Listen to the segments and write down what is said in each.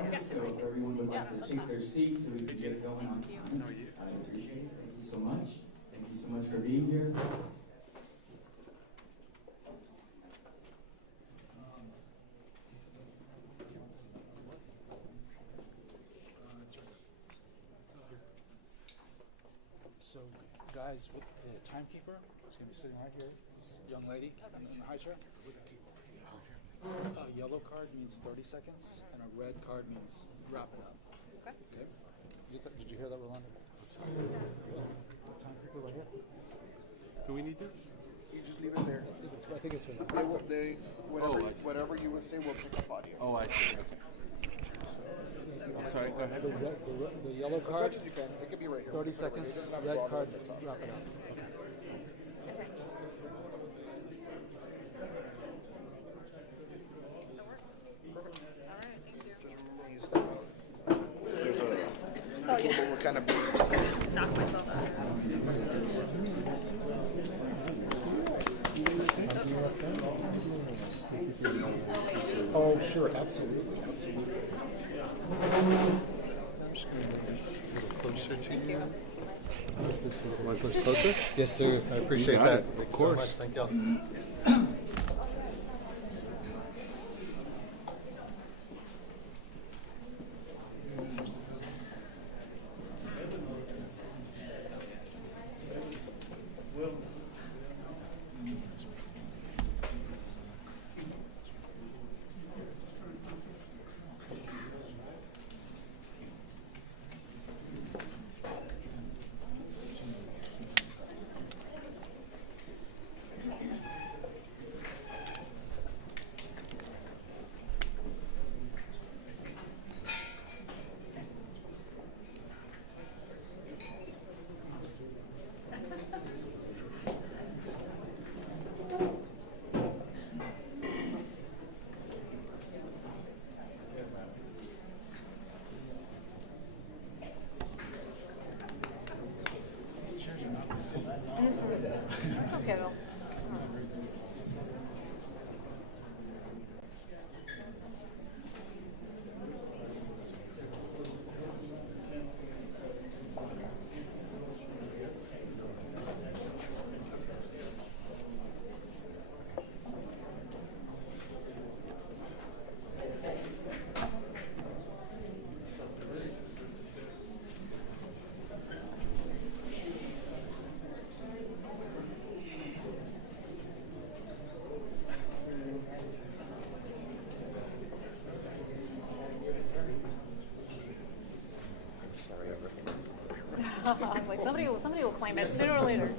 ahead. So if everyone would like to take their seats so we can get going on time, I appreciate it. Thank you so much. Thank you so much for being here. So, guys, the timekeeper is going to be sitting right here. This young lady in the high chair. A yellow card means 30 seconds, and a red card means wrap it up. Okay. Did you hear that, Rolando? Timekeeper right here. Do we need this? You just leave it there. I think it's for that. Whatever you would say, we'll pick up audio. Oh, I see. Okay. I'm sorry, go ahead. The yellow As card, much as you can. It could be right here. 30 seconds, red card, wrap it up. There's a cable we're kind of Knock myself out. Oh, sure, absolutely. I'm just going to move this a little closer to you. This a little more closer? Yes, sir. I appreciate that. Of course. So much. Thank you. It's okay though. It's all right. Like somebody will claim it sooner or later.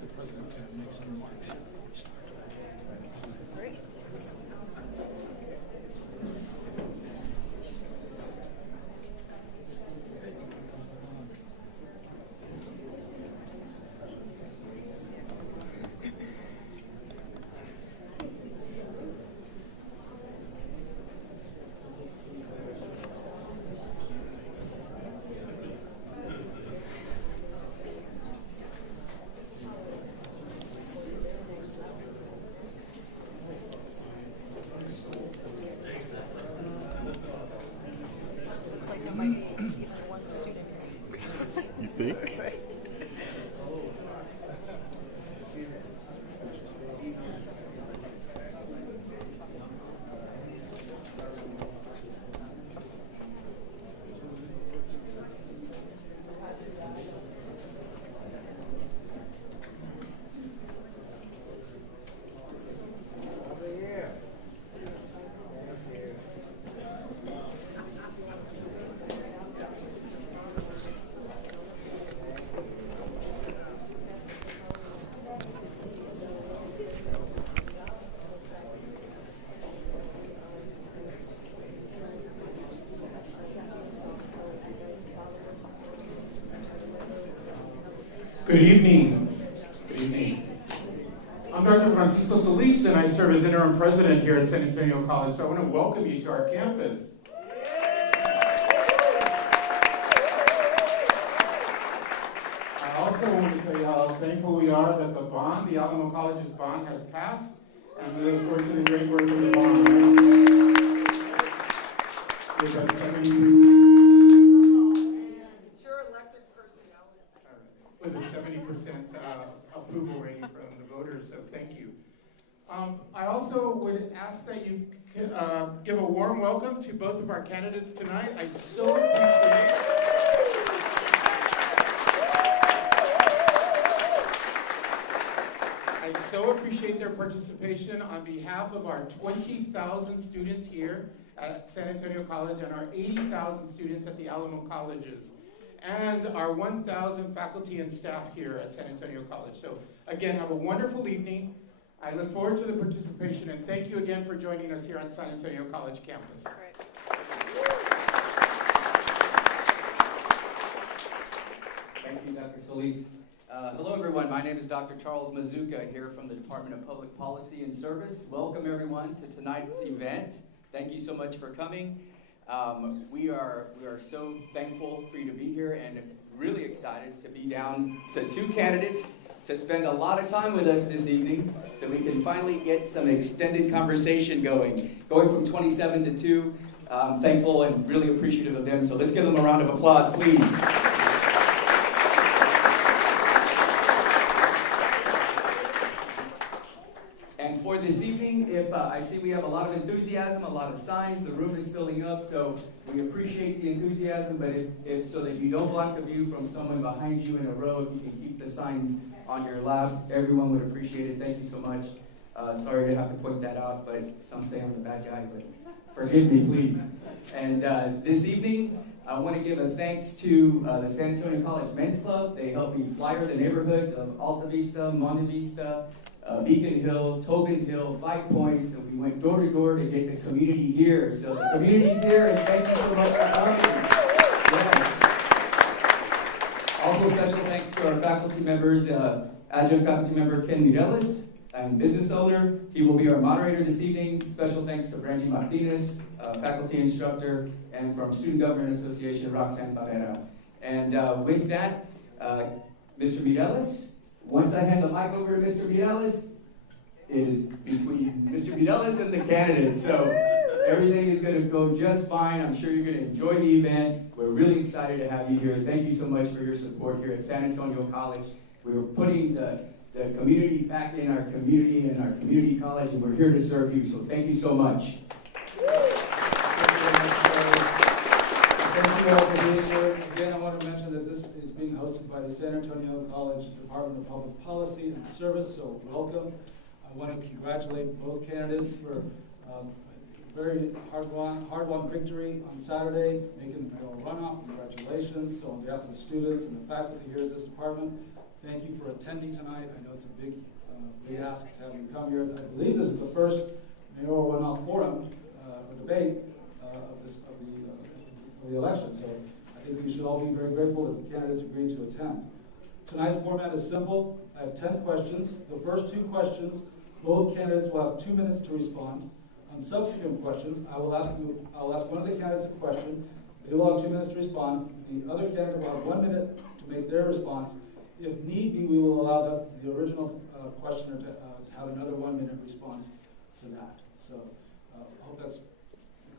The president's going to make some remarks. Great. Looks like there might be even one student here. You think? Right. Good evening. Good evening. I'm Dr. Francisco Solis, and I serve as interim president here at San Antonio College. So I want to welcome you to our campus. Alamo College's bond has passed, and we look forward to the great work of the bond. With a 70%. With a 70% approval rating from the voters, so thank you. I also would ask that you give a warm welcome to both of our candidates tonight. I so appreciate their participation on behalf of our 20,000 students here at San Antonio College and our 80,000 students at the Alamo Colleges, and our 1,000 faculty and staff here at San Antonio College. So again, have a wonderful evening. I look forward to the participation, and thank you again for joining us here on San Antonio College campus. Great. Thank you, Dr. Solis. Hello, everyone. My name is Dr. Charles Mazuka here from the Department of Public Policy and Service. Welcome, everyone, to tonight's event. Thank you so much for coming. We are so thankful for you to be here and really excited to be down to two candidates to spend a lot of time with us this evening so we can finally get some extended conversation going from 27 to 2. I'm thankful and really appreciative of them, so let's give them a round of applause, please. And for this evening, if I see we have a lot of enthusiasm, a lot of signs, the room is filling up, so we appreciate the enthusiasm, but if so that you don't block the view from someone behind you in a row, if you can keep the signs on your lap, everyone would appreciate it. Thank you so much. Sorry to have to point that out, but some say I'm the bad guy, but forgive me, please. And this evening, I want to give a thanks to the San Antonio College Men's Club. They helped me flyer the neighborhoods of Alta Vista, Monte Vista, Beacon Hill, Tobin Hill, 5 Points, and we went door to door to get the community here. So the community's here, and thank you so much for coming. Yes. Also, special thanks to our faculty members, adjunct faculty member Ken Mireles, and business owner. He will be our moderator this evening. Special thanks to Brandy Martinez, faculty instructor, and from Student Government Association, Roxanne Barrera. And with that, Mr. Mireles, once I hand the mic over to Mr. Mireles, it is between Mr. Mireles and the candidate. So everything is going to go just fine. I'm sure you're going to enjoy the event. We're really excited to have you here. Thank you so much for your support here at San Antonio College. We're putting the community back in our community and our community college, and we're here to serve you. So thank you so much. Thank you all for being here. Again, I want to mention that this is being hosted by the San Antonio College Department of Public Policy and Service, so welcome. I want to congratulate both candidates for a very hard-won victory on Saturday, making the mayoral runoff. Congratulations. So on behalf of the students and the faculty here at this department, thank you for attending tonight. I know it's a big ask to have you come here. I believe this is the first mayoral runoff forum or debate of the election. So I think we should all be very grateful that the candidates agreed to attend. Tonight's format is simple. I have 10 questions. The first 2 questions, both candidates will have 2 minutes to respond. On subsequent questions, I'll ask one of the candidates a question. They will have 2 minutes to respond. The other candidate will have 1 minute to make their response. If need be, we will allow the original questioner to have another 1 minute response to that. So I hope that's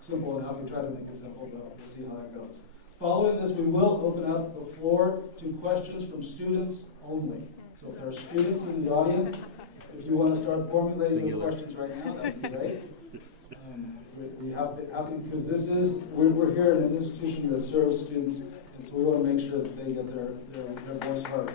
simple enough. We try to make it simple, but we'll see how that goes. Following this, we will open up the floor to questions from students only. So if there are students in the audience, if you want to start formulating your questions right now, that would be great. We have to, because we're here in an institution that serves students, and so we want to make sure that they get their voice heard.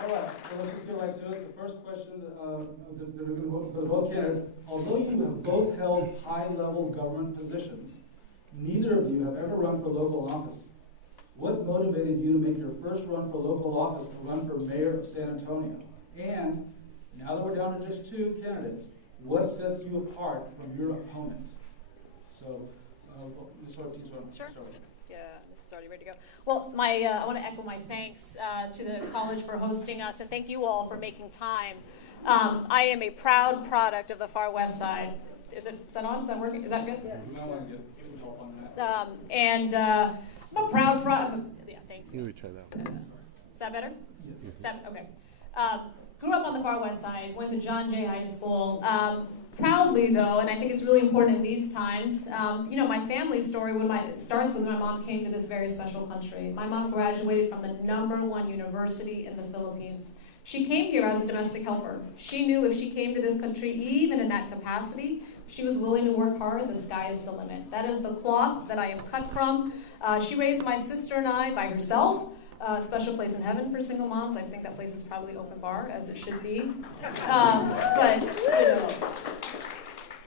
All right, so let's just get right to it. The first question that are going to go for both candidates, although you have both held high-level government positions, neither of you have ever run for local office. What motivated you to make your first run for local office to run for mayor of San Antonio? And now that we're down to just 2 candidates, what sets you apart from your opponent? So, Ms. Ortiz, Sure. Yeah, this is already ready to go. Well, I want to echo my thanks to the college for hosting us, and thank you all for making time. I am a proud product of the Far West Side. Is that on? Is that working? Is that good? Yeah. I want to get some help on that. I'm a proud product. Yeah, thank you. Let me try that one. that better? Okay. Grew up on the far west side, went to John Jay High School. Proudly, though, and I think it's really important in these times, my family story starts with when my mom came to this very special country. My mom graduated from the #1 university in the Philippines. She came here as a domestic helper. She knew if she came to this country, even in that capacity, she was willing to work hard, the sky is the limit. That is the cloth that I am cut from. She raised my sister and I by herself. Special place in heaven for single moms. I think that place is probably open bar, as it should be.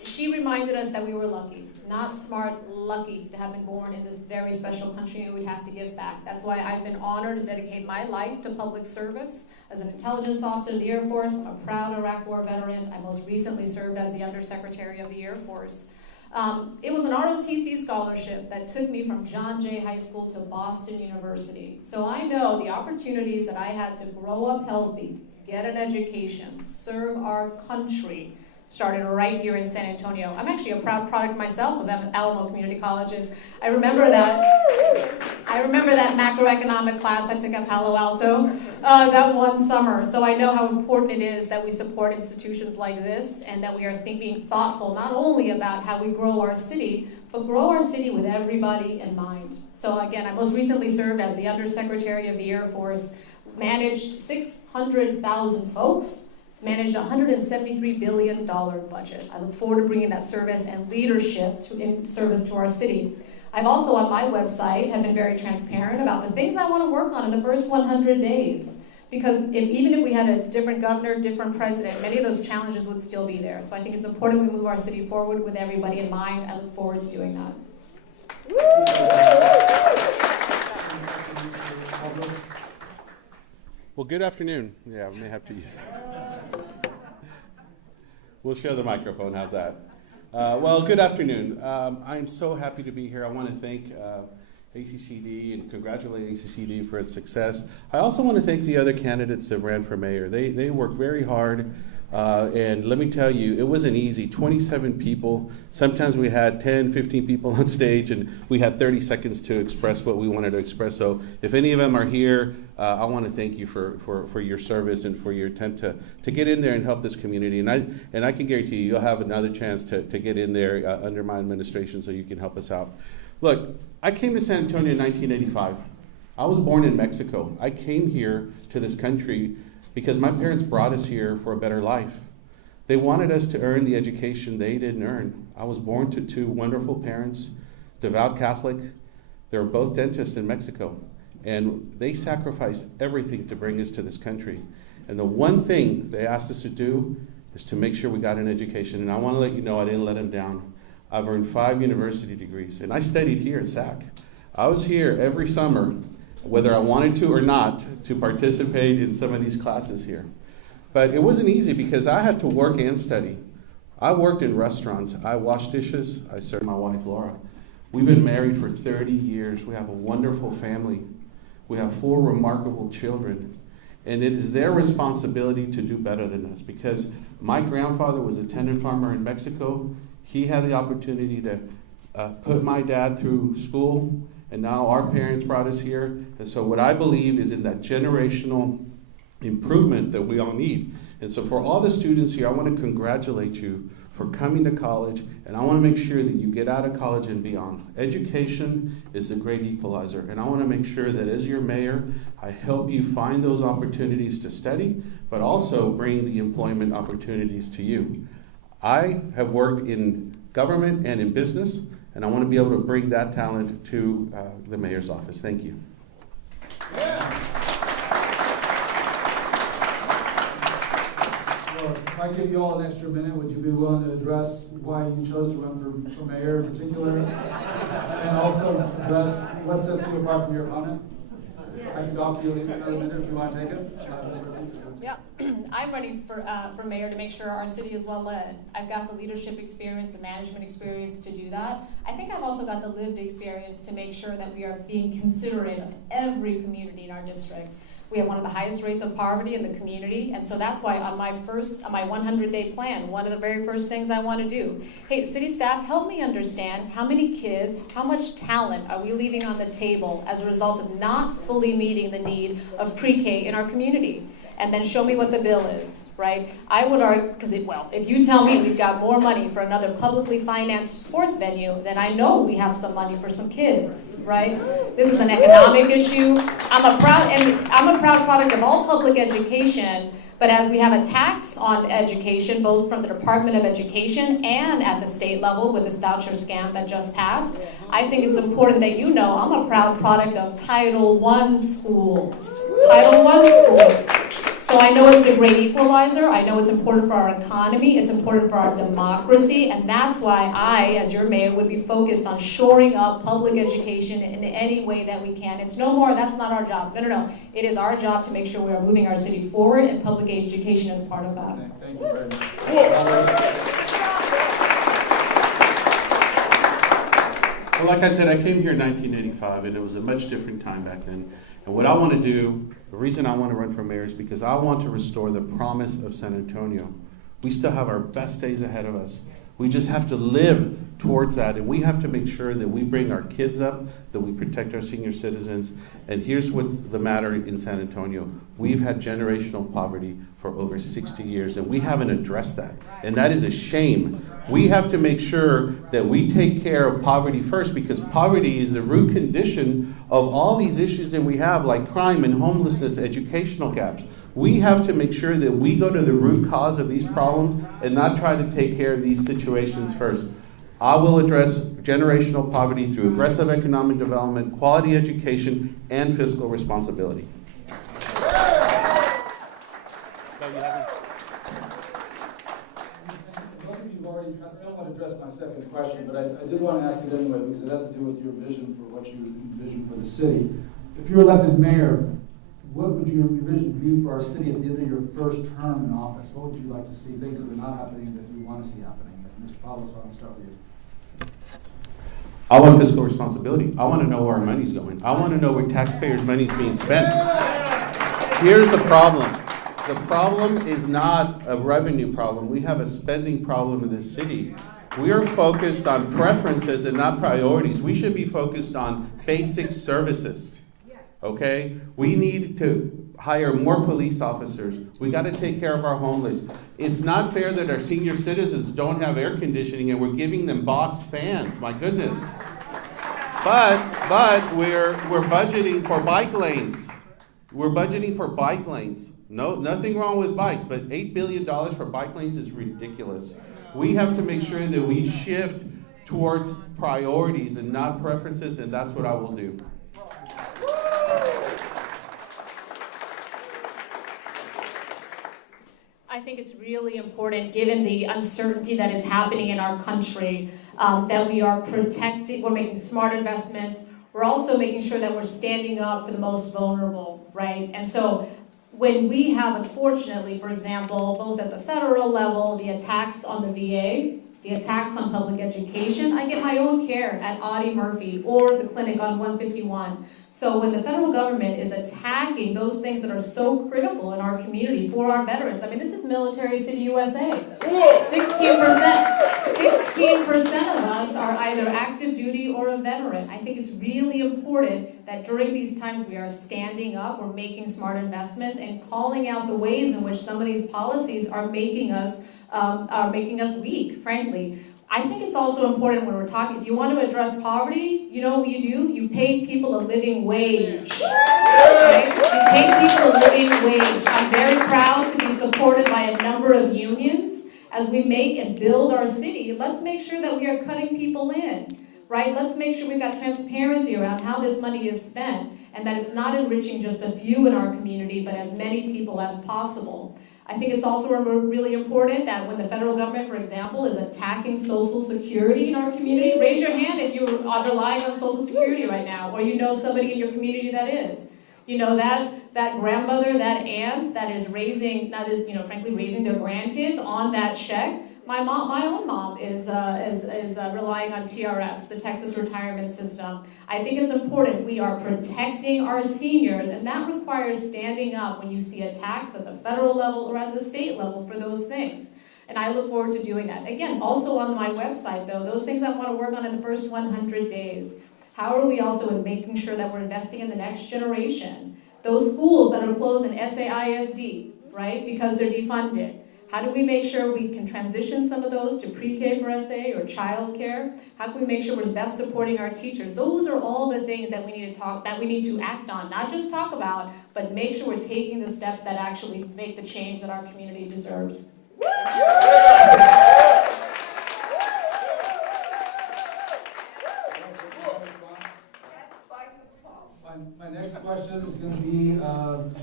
She reminded us that we were lucky, not smart, lucky to have been born in this very special country, and we'd have to give back. That's why I've been honored to dedicate my life to public service. As an intelligence officer in the Air Force, I'm a proud Iraq War veteran. I most recently served as the Undersecretary of the Air Force. It was an ROTC scholarship that took me from John Jay High School to Boston University. So I know the opportunities that I had to grow up healthy, get an education, serve our country, started right here in San Antonio. I'm actually a proud product myself of Alamo Community Colleges. I remember that macroeconomic class I took at Palo Alto that one summer. So I know how important it is that we support institutions like this and that we are being thoughtful not only about how we grow our city, but grow our city with everybody in mind. So again, I most recently served as the Undersecretary of the Air Force, managed 600,000 folks, managed a $173 billion budget. I look forward to bringing that service and leadership in service to our city. I've also, on my website, have been very transparent about the things I want to work on in the first 100 days. Because even if we had a different governor, different president, many of those challenges would still be there. So I think it's important we move our city forward with everybody in mind. I look forward to doing that. Well, good afternoon. Yeah, we may have to use that. We'll share the microphone. How's that? Well, good afternoon. I'm so happy to be here. I want to thank ACCD and congratulate ACCD for its success. I also want to thank the other candidates that ran for mayor. They worked very hard. And let me tell you, it wasn't easy. 27 people. Sometimes we had 10, 15 people on stage, and we had 30 seconds to express what we wanted to express. So if any of them are here, I want to thank you for your service and for your attempt to get in there and help this community. And I can guarantee you, you'll have another chance to get in there under my administration so you can help us out. Look, I came to San Antonio in 1985. I was born in Mexico. I came here to this country because my parents brought us here for a better life. They wanted us to earn the education they didn't earn. I was born to two wonderful parents, devout Catholic. They were both dentists in Mexico, and they sacrificed everything to bring us to this country. And the one thing they asked us to do is to make sure we got an education. And I want to let you know I didn't let them down. I've earned 5 university degrees, and I studied here at SAC. I was here every summer, whether I wanted to or not, to participate in some of these classes here. But it wasn't easy because I had to work and study. I worked in restaurants. I washed dishes. I served my wife, Laura. We've been married for 30 years. We have a wonderful family. We have 4 remarkable children. And it is their responsibility to do better than us because my grandfather was a tenant farmer in Mexico. He had the opportunity to put my dad through school, and now our parents brought us here. And so what I believe is in that generational improvement that we all need. And so for all the students here, I want to congratulate you for coming to college, and I want to make sure that you get out of college and beyond. Education is the great equalizer, and I want to make sure that as your mayor, I help you find those opportunities to study, but also bring the employment opportunities to you. I have worked in government and in business, and I want to be able to bring that talent to the mayor's office. Thank you. Well, if I give you all an extra minute, would you be willing to address why you chose to run for mayor in particular? And also address what sets you apart from your opponent? I can offer you at least another minute if you want to take it. Yeah, I'm running for mayor to make sure our city is well led. I've got the leadership experience, the management experience to do that. I think I've also got the lived experience to make sure that we are being considerate of every community in our district. We have one of the highest rates of poverty in the community, and so that's why on my 100-day plan, one of the very first things I want to do, hey, city staff, help me understand how many kids, how much talent are we leaving on the table as a result of not fully meeting the need of pre-K in our community? And then show me what the bill is, right? I would argue, if you tell me we've got more money for another publicly financed sports venue, then I know we have some money for some kids, right? This is an economic issue. I'm a proud product of all public education, but as we have a tax on education, both from the Department of Education and at the state level with this voucher scam that just passed, I think it's important that you know I'm a proud product of Title I schools. Title I schools. So I know it's the great equalizer, I know it's important for our economy, it's important for our democracy, and that's why I, as your mayor, would be focused on shoring up public education in any way that we can. It's no more, that's not our job. No. It is our job to make sure we are moving our city forward, and public education is part of that. Thank you very much. Well, like I said, I came here in 1985, and it was a much different time back then. And what I want to do, the reason I want to run for mayor is because I want to restore the promise of San Antonio. We still have our best days ahead of us. We just have to live towards that, and we have to make sure that we bring our kids up, that we protect our senior citizens. And here's what's the matter in San Antonio. We've had generational poverty for over 60 years, and we haven't addressed that. And that is a shame. We have to make sure that we take care of poverty first, because poverty is the root condition of all these issues that we have, like crime and homelessness, educational gaps. We have to make sure that we go to the root cause of these problems and not try to take care of these situations first. I will address generational poverty through aggressive economic development, quality education, and fiscal responsibility. You've already somewhat addressed my second question, but I did want to ask it anyway because it has to do with your vision for what you envision for the city. If you're elected mayor, what would your vision be for our city at the end of your first term in office? What would you like to see, things that are not happening that you want to see happening? Mr. Pablos, why don't we start with you? I want fiscal responsibility. I want to know where our money's going. I want to know where taxpayers' money is being spent. Here's the problem. The problem is not a revenue problem. We have a spending problem in this city. We are focused on preferences and not priorities. We should be focused on basic services. Okay? We need to hire more police officers. We got to take care of our homeless. It's not fair that our senior citizens don't have air conditioning and we're giving them box fans. My goodness. But we're budgeting for bike lanes. We're budgeting for bike lanes. No, nothing wrong with bikes, but $8 billion for bike lanes is ridiculous. We have to make sure that we shift towards priorities and not preferences, and that's what I will do. I think it's really important, given the uncertainty that is happening in our country, that we are protecting, we're making smart investments. We're also making sure that we're standing up for the most vulnerable, right? And so when we have, unfortunately, for example, both at the federal level, the attacks on the VA, the attacks on public education, I get my own care at Audie Murphy or the clinic on 151. So when the federal government is attacking those things that are so critical in our community for our veterans, I mean, this is Military City USA. 16% of us are either active duty or a veteran. I think it's really important that during these times we are standing up, we're making smart investments and calling out the ways in which some of these policies are making us weak, frankly. I think it's also important when we're talking, if you want to address poverty, you know what you do? You pay people a living wage. Right? You pay people a living wage. I'm very proud to be supported by a number of unions as we make and build our city. Let's make sure that we are cutting people in, right? Let's make sure we've got transparency around how this money is spent and that it's not enriching just a few in our community, but as many people as possible. I think it's also really important that when the federal government, for example, is attacking Social Security in our community, raise your hand if you are relying on Social Security right now, or you know somebody in your community that is. You know, that grandmother, that aunt that is raising, frankly, raising their grandkids on that check. My own mom is relying on TRS, the Texas Retirement System. I think it's important we are protecting our seniors, and that requires standing up when you see attacks at the federal level or at the state level for those things. And I look forward to doing that. Again, also on my website, though, those things I want to work on in the first 100 days. How are we also in making sure that we're investing in the next generation? Those schools that are closed in SAISD, right, because they're defunded. How do we make sure we can transition some of those to pre-K for SA or childcare? How can we make sure we're best supporting our teachers? Those are all the things that we need to act on, not just talk about, but make sure we're taking the steps that actually make the change that our community deserves. My next question is going to be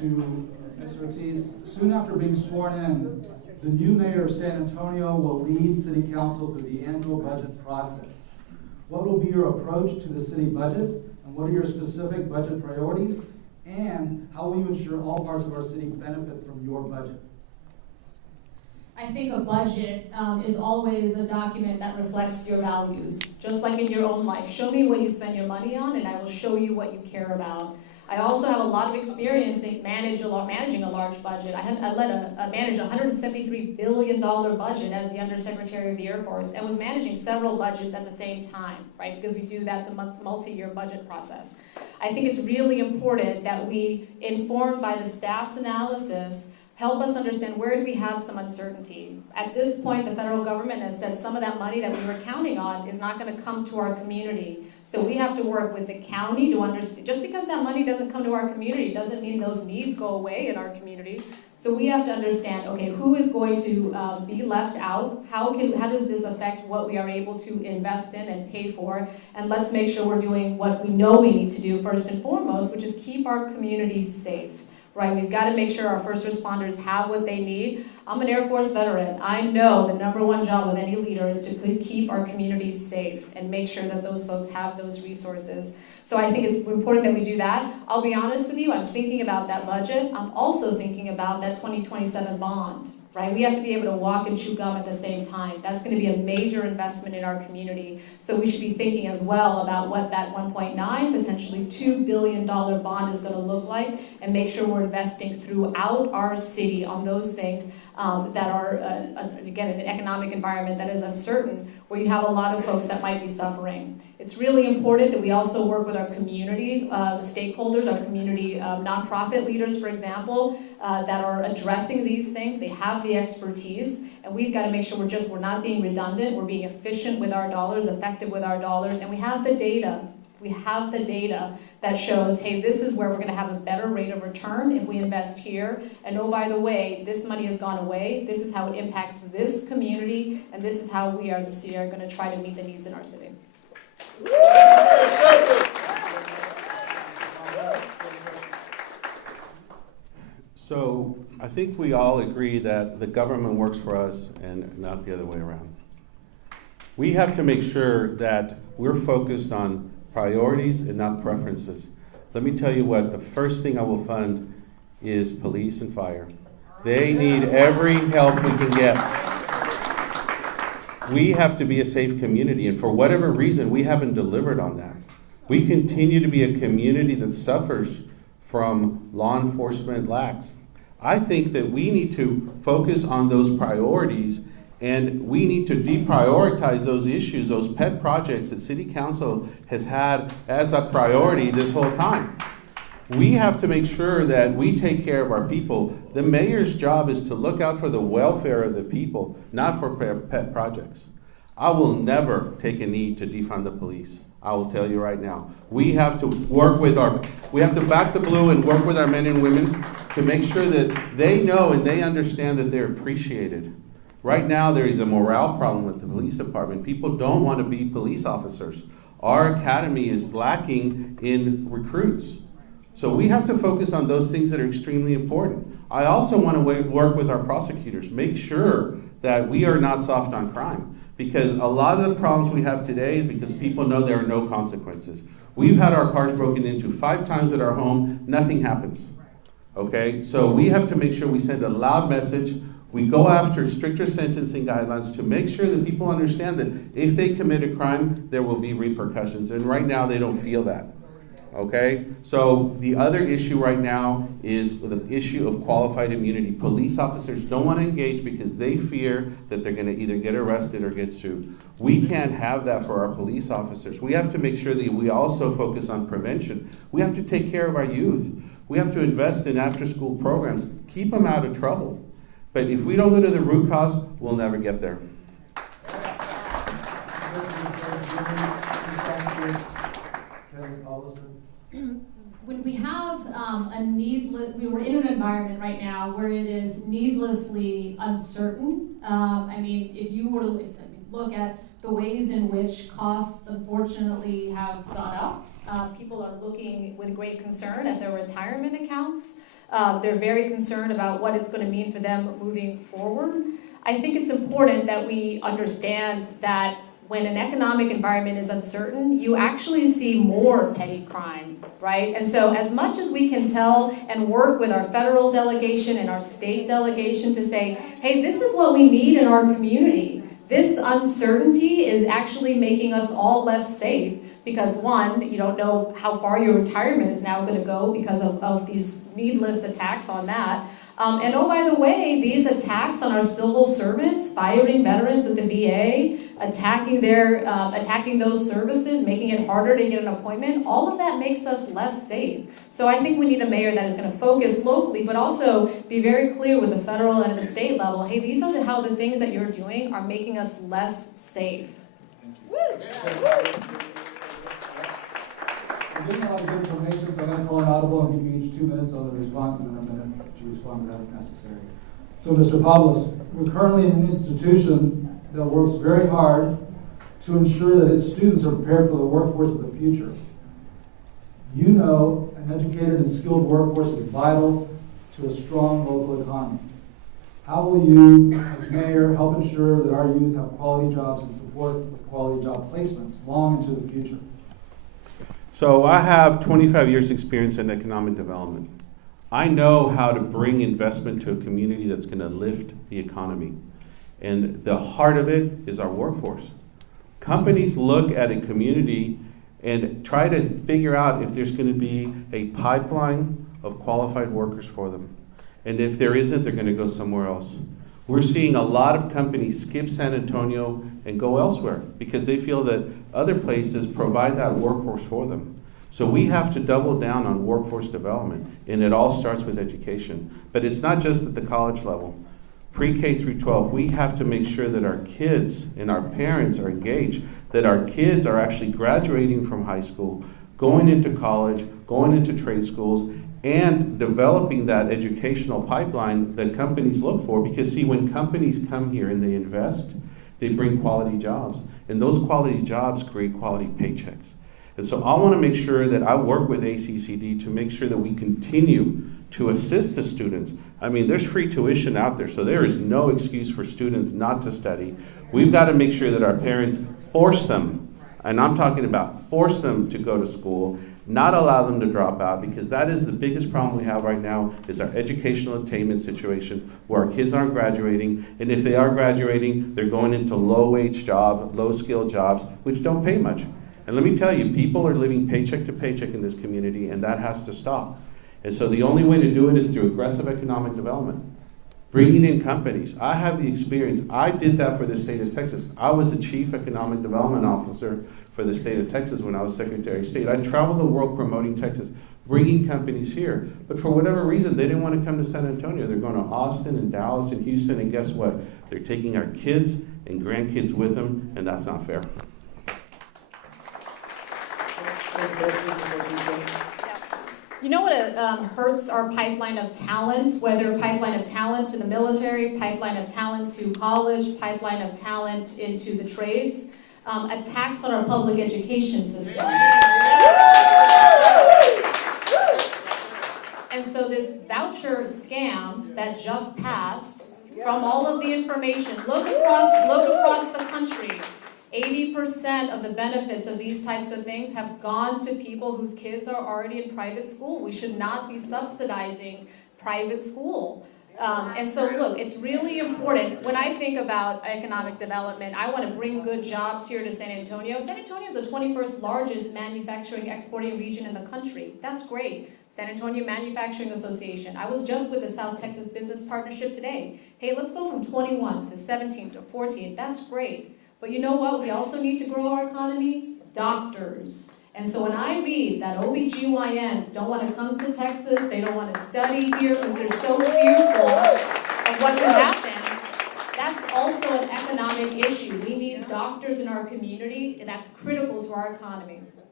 to Mr. Ortiz. Soon after being sworn in, the new mayor of San Antonio will lead city council through the annual budget process. What will be your approach to the city budget, and what are your specific budget priorities, and how will you ensure all parts of our city benefit from your budget? I think a budget is always a document that reflects your values, just like in your own life. Show me what you spend your money on, and I will show you what you care about. I also have a lot of experience in managing a large budget. I managed a $173 billion budget as the Undersecretary of the Air Force, and was managing several budgets at the same time, right? Because we do that's a multi-year budget process. I think it's really important that we, informed by the staff's analysis, help us understand where do we have some uncertainty. At this point, the federal government has said some of that money that we were counting on is not going to come to our community. So we have to work with the county to understand, just because that money doesn't come to our community doesn't mean those needs go away in our community. So we have to understand, okay, who is going to be left out? How does this affect what we are able to invest in and pay for? And let's make sure we're doing what we know we need to do first and foremost, which is keep our communities safe. Right, we've got to make sure our first responders have what they need. I'm an Air Force veteran. I know the #1 job of any leader is to keep our communities safe and make sure that those folks have those resources. So I think it's important that we do that. I'll be honest with you, I'm thinking about that budget. I'm also thinking about that 2027 bond. Right? We have to be able to walk and chew gum at the same time. That's going to be a major investment in our community. So we should be thinking as well about what that 1.9, potentially $2 billion bond is going to look like, and make sure we're investing throughout our city on those things that are, again, in an economic environment that is uncertain, where you have a lot of folks that might be suffering. It's really important that we also work with our community stakeholders, our community nonprofit leaders, for example, that are addressing these things. They have the expertise, and we've got to make sure we're not being redundant, we're being efficient with our dollars, effective with our dollars, and we have the data. We have the data that shows, hey, this is where we're going to have a better rate of return if we invest here. And oh, by the way, this money has gone away. This is how it impacts this community, and this is how we as a city are going to try to meet the needs in our city. So I think we all agree that the government works for us and not the other way around. We have to make sure that we're focused on priorities and not preferences. Let me tell you what, the first thing I will fund is police and fire. They need every help we can get. We have to be a safe community, and for whatever reason, we haven't delivered on that. We continue to be a community that suffers from law enforcement lacks. I think that we need to focus on those priorities, and we need to deprioritize those issues, those pet projects that City Council has had as a priority this whole time. We have to make sure that we take care of our people. The mayor's job is to look out for the welfare of the people, not for pet projects. I will never take a knee to defund the police. I will tell you right now. We have to we have to back the blue and work with our men and women to make sure that they know and they understand that they're appreciated. Right now, there is a morale problem with the police department. People don't want to be police officers. Our academy is lacking in recruits. So we have to focus on those things that are extremely important. I also want to work with our prosecutors, make sure that we are not soft on crime. Because a lot of the problems we have today is because people know there are no consequences. We've had our cars broken into 5 times at our home, nothing happens. Okay? So we have to make sure we send a loud message. We go after stricter sentencing guidelines to make sure that people understand that if they commit a crime, there will be repercussions. And right now, they don't feel that. Okay? So the other issue right now is the issue of qualified immunity. Police officers don't want to engage because they fear that they're going to either get arrested or get sued. We can't have that for our police officers. We have to make sure that we also focus on prevention. We have to take care of our youth. We have to invest in after-school programs, keep them out of trouble. But if we don't go to the root cause, we'll never get there. When we have we're in an environment right now where it is needlessly uncertain. If you were to look at the ways in which costs unfortunately have gone up, people are looking with great concern at their retirement accounts. They're very concerned about what it's going to mean for them moving forward. I think it's important that we understand that when an economic environment is uncertain, you actually see more petty crime, right? And so as much as we can tell and work with our federal delegation and our state delegation to say, hey, this is what we need in our community. This uncertainty is actually making us all less safe because one, you don't know how far your retirement is now going to go because of these needless attacks on that. And oh, by the way, these attacks on our civil servants, firing veterans at the VA, attacking those services, making it harder to get an appointment, all of that makes us less safe. So I think we need a mayor that is going to focus locally, but also be very clear with the federal and the state level. Hey, these are how the things that you're doing are making us less safe. Woo! I'm getting a lot of good information, so I'm going to call an audible and give you each 2 minutes on the response and then a minute to respond to that if necessary. So, Mr. Pablos, we're currently in an institution that works very hard to ensure that its students are prepared for the workforce of the future. You know an educated and skilled workforce is vital to a strong local economy. How will you, as mayor, help ensure that our youth have quality jobs and support with quality job placements long into the future? So I have 25 years experience in economic development. I know how to bring investment to a community that's going to lift the economy. And the heart of it is our workforce. Companies look at a community and try to figure out if there's going to be a pipeline of qualified workers for them. And if there isn't, they're going to go somewhere else. We're seeing a lot of companies skip San Antonio and go elsewhere because they feel that other places provide that workforce for them. So we have to double down on workforce development, and it all starts with education. But it's not just at the college level. Pre-K through 12, we have to make sure that our kids and our parents are engaged, that our kids are actually graduating from high school, going into college, going into trade schools, and developing that educational pipeline that companies look for. Because see, when companies come here and they invest, they bring quality jobs. And those quality jobs create quality paychecks. And so I want to make sure that I work with ACCD to make sure that we continue to assist the students. I mean, there's free tuition out there, so there is no excuse for students not to study. We've got to make sure that our parents force them, and I'm talking about force them to go to school, not allow them to drop out, because that is the biggest problem we have right now is our educational attainment situation where our kids aren't graduating, and if they are graduating, they're going into low-wage jobs, low-skill jobs, which don't pay much. And let me tell you, people are living paycheck to paycheck in this community, and that has to stop. And so the only way to do it is through aggressive economic development. Bringing in companies. I have the experience. I did that for the state of Texas. I was the chief economic development officer for the state of Texas when I was Secretary of State. I traveled the world promoting Texas, bringing companies here. But for whatever reason, they didn't want to come to San Antonio. They're going to Austin and Dallas and Houston, and guess what? They're taking our kids and grandkids with them, and that's not fair. You know what hurts our pipeline of talent, whether pipeline of talent to the military, pipeline of talent to college, pipeline of talent into the trades? Attacks on our public education system. And so this voucher scam that just passed, from all of the information, look across the country. 80% of the benefits of these types of things have gone to people whose kids are already in private school. We should not be subsidizing private school. And so look, it's really important. When I think about economic development, I want to bring good jobs here to San Antonio. San Antonio is the 21st largest manufacturing exporting region in the country. That's great. San Antonio Manufacturing Association. I was just with the South Texas Business Partnership today. Hey, let's go from 21 to 17 to 14. That's great. But you know what? We also need to grow our economy? Doctors. And so when I read that OBGYNs don't want to come to Texas, they don't want to study here because they're so fearful of what can happen, that's also an economic issue. We need doctors in our community, and that's critical to our economy. So,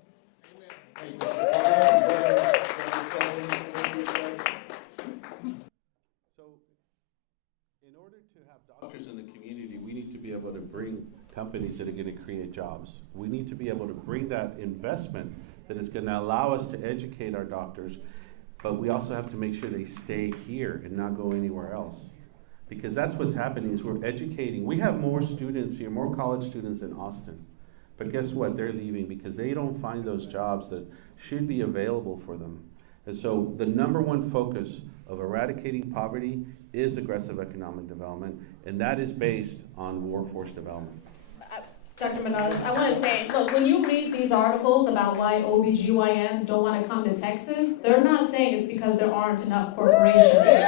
in order to have doctors in the community, we need to be able to bring companies that are going to create jobs. We need to be able to bring that investment that is going to allow us to educate our doctors, but we also have to make sure they stay here and not go anywhere else. Because that's what's happening is we're educating. We have more students here, more college students in Austin. But guess what? They're leaving because they don't find those jobs that should be available for them. And so the number one focus of eradicating poverty is aggressive economic development, and that is based on workforce development. Dr. Menardez, I want to say, look, when you read these articles about why OBGYNs don't want to come to Texas, they're not saying it's because there aren't enough corporations.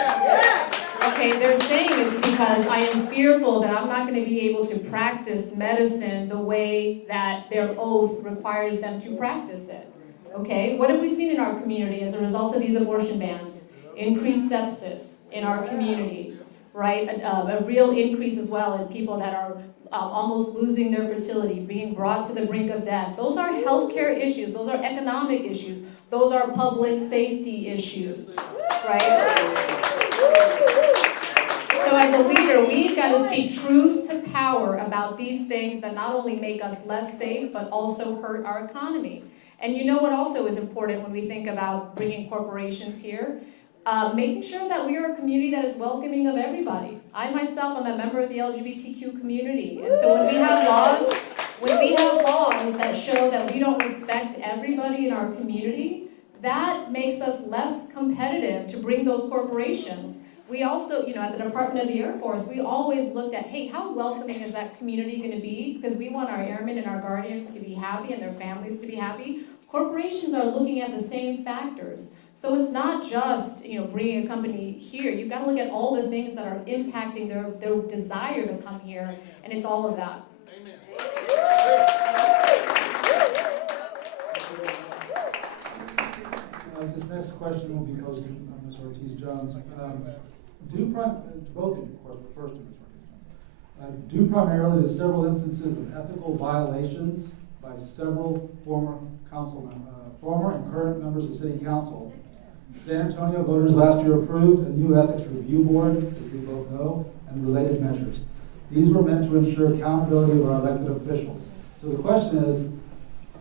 Okay, they're saying it's because I am fearful that I'm not going to be able to practice medicine the way that their oath requires them to practice it. Okay, what have we seen in our community as a result of these abortion bans? Increased sepsis in our community, right? A real increase as well in people that are almost losing their fertility, being brought to the brink of death. Those are healthcare issues. Those are economic issues. Those are public safety issues, right? So as a leader, we've got to speak truth to power about these things that not only make us less safe, but also hurt our economy. And you know what also is important when we think about bringing corporations here? Making sure that we are a community that is welcoming of everybody. I myself am a member of the LGBTQ community, and so when we have laws that show that we don't respect everybody in our community, that makes us less competitive to bring those corporations. We also, at the Department of the Air Force, we always looked at, hey, how welcoming is that community going to be? Because we want our airmen and our guardians to be happy and their families to be happy. Corporations are looking at the same factors. So it's not just, bringing a company here. You've got to look at all the things that are impacting their desire to come here, and it's all of that. Amen. This next question will be posed to Ms. Ortiz-Jones. Both of you, of course, but first to Ms. Ortiz-Jones. Due primarily to several instances of ethical violations by several former and current members of City Council, San Antonio voters last year approved a new ethics review board, as we both know, and related measures. These were meant to ensure accountability of our elected officials. So the question is,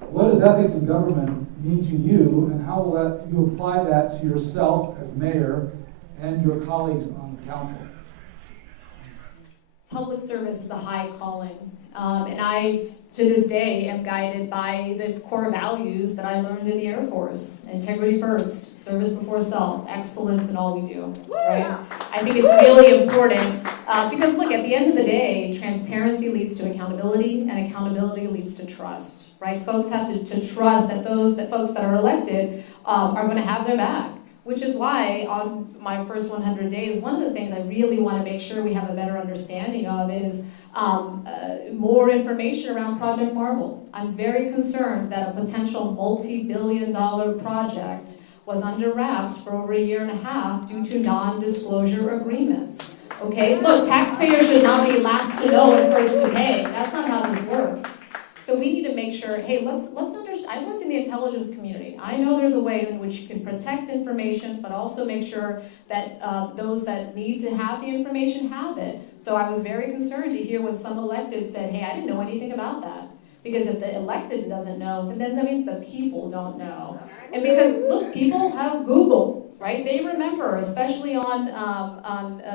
what does ethics in government mean to you, and how will you apply that to yourself as mayor and your colleagues on the council? Public service is a high calling, and I, to this day, am guided by the core values that I learned in the Air Force. Integrity first, service before self, excellence in all we do, right? I think it's really important, because look, at the end of the day, transparency leads to accountability, and accountability leads to trust, right? Folks have to trust that folks that are elected are going to have their back. Which is why on my first 100 days, one of the things I really want to make sure we have a better understanding of is more information around Project Marble. I'm very concerned that a potential multi-billion-dollar project was under wraps for over a year and a half due to non-disclosure agreements. Okay, look, taxpayers should not be last to know and first to pay. That's not how this works. So we need to make sure, hey, let's understand. I worked in the intelligence community. I know there's a way in which you can protect information, but also make sure that those that need to have the information have it. So I was very concerned to hear when some elected said, hey, I didn't know anything about that. Because if the elected doesn't know, then that means the people don't know. And because, look, people have Google, right? They remember, especially on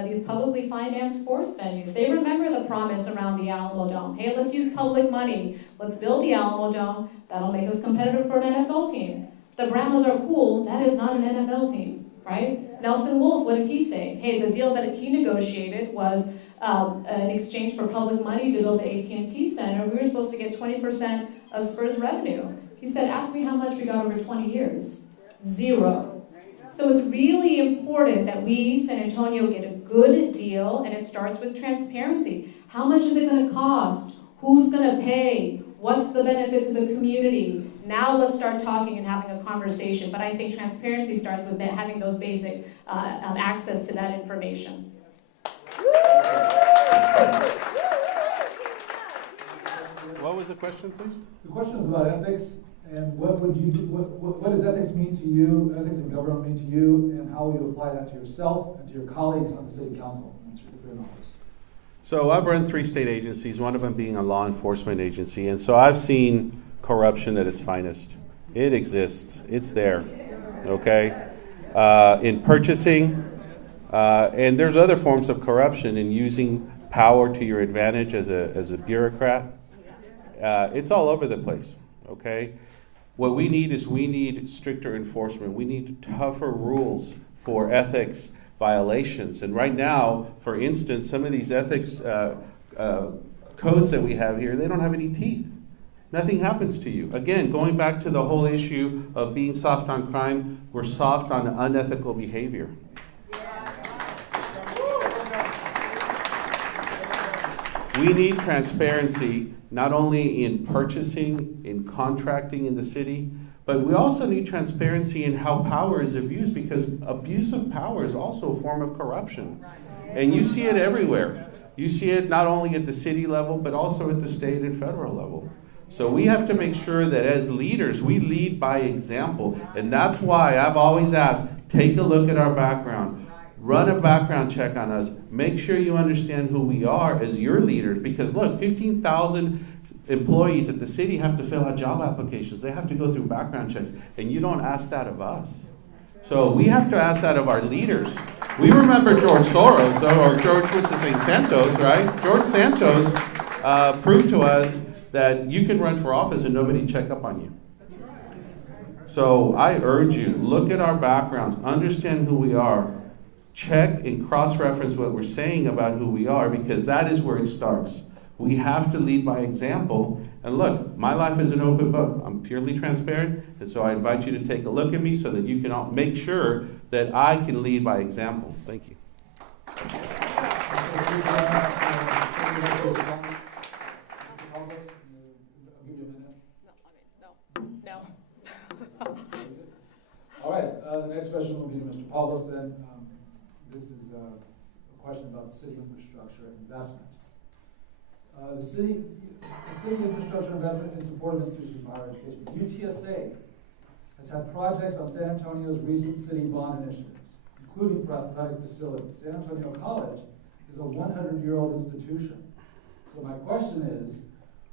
these publicly financed sports venues, they remember the promise around the Alamo Dome. Hey, let's use public money. Let's build the Alamo Dome. That'll make us competitive for an NFL team. The Browns are cool. That is not an NFL team, right? Nelson Wolff, what did he say? Hey, the deal that he negotiated was in exchange for public money to build the AT&T Center. We were supposed to get 20% of Spurs revenue. He said, ask me how much we got over 20 years. 0. So it's really important that we, San Antonio, get a good deal, and it starts with transparency. How much is it going to cost? Who's going to pay? What's the benefit to the community? Now let's start talking and having a conversation. But I think transparency starts with having those basic access to that information. What was the question, please? The question is about ethics, and what would you do, what does ethics mean to you, ethics in government mean to you, and how will you apply that to yourself and to your colleagues on the city council if you're in office? So I've run 3 state agencies, one of them being a law enforcement agency, and so I've seen corruption at its finest. It exists. It's there, okay? In purchasing, and there's other forms of corruption in using power to your advantage as a bureaucrat. It's all over the place, okay? What we need stricter enforcement. We need tougher rules for ethics violations. And right now, for instance, some of these ethics codes that we have here, they don't have any teeth. Nothing happens to you. Again, going back to the whole issue of being soft on crime, we're soft on unethical behavior. We need transparency, not only in purchasing, in contracting in the city, but we also need transparency in how power is abused, because abuse of power is also a form of corruption. And you see it everywhere. You see it not only at the city level, but also at the state and federal level. So we have to make sure that as leaders, we lead by example. And that's why I've always asked, take a look at our background. Run a background check on us. Make sure you understand who we are as your leaders. Because look, 15,000 employees at the city have to fill out job applications. They have to go through background checks. And you don't ask that of us. So we have to ask that of our leaders. We remember George Soros, or George, what's his name, Santos, right? George Santos proved to us that you can run for office and nobody check up on you. So I urge you, look at our backgrounds, understand who we are, check and cross-reference what we're saying about who we are, because that is where it starts. We have to lead by example. And look, my life is an open book. I'm purely transparent, and so I invite you to take a look at me so that you can all make sure that I can lead by example. Thank you. No. All right, the next question will be to Mr. Pablos then. This is a question about city infrastructure investment. The city infrastructure investment in support of institutions of higher education. UTSA has had projects on San Antonio's recent city bond initiatives, including for athletic facilities. San Antonio College is a 100-year-old institution. So my question is,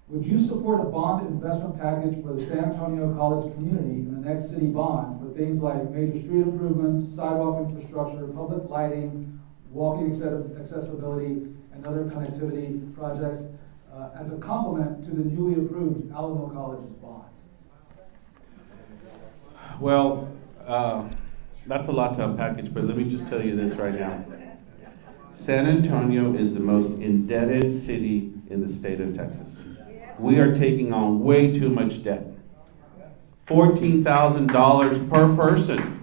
would you support a bond investment package for the San Antonio College community in the next city bond for things like major street improvements, sidewalk infrastructure, public lighting, walking accessibility, and other connectivity projects as a complement to the newly approved Alamo College's bond? Well, that's a lot to unpackage, but let me just tell you this right now. San Antonio is the most indebted city in the state of Texas. We are taking on way too much debt. $14,000 per person.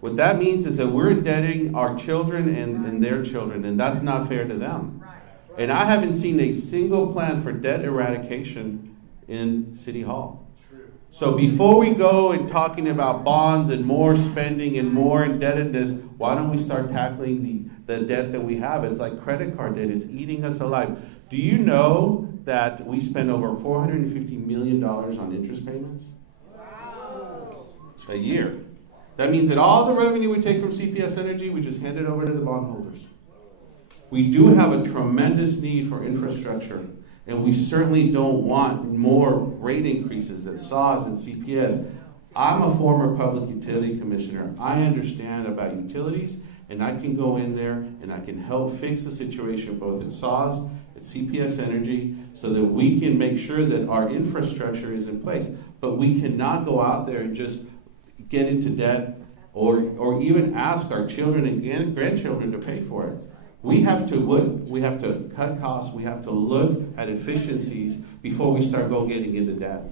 What that means is that we're indebting our children and their children, and that's not fair to them. And I haven't seen a single plan for debt eradication in City Hall. So before we go and talking about bonds and more spending and more indebtedness, why don't we start tackling the debt that we have? It's like credit card debt. It's eating us alive. Do you know that we spend over $450 million on interest payments? Wow. A year. That means that all the revenue we take from CPS Energy, we just hand it over to the bondholders. We do have a tremendous need for infrastructure, and we certainly don't want more rate increases at SAWS and CPS. I'm a former public utility commissioner. I understand about utilities, and I can go in there and I can help fix the situation both at SAWS, at CPS Energy, so that we can make sure that our infrastructure is in place. But we cannot go out there and just get into debt or even ask our children and grandchildren to pay for it. We have to cut costs, we have to look at efficiencies before we start getting into debt.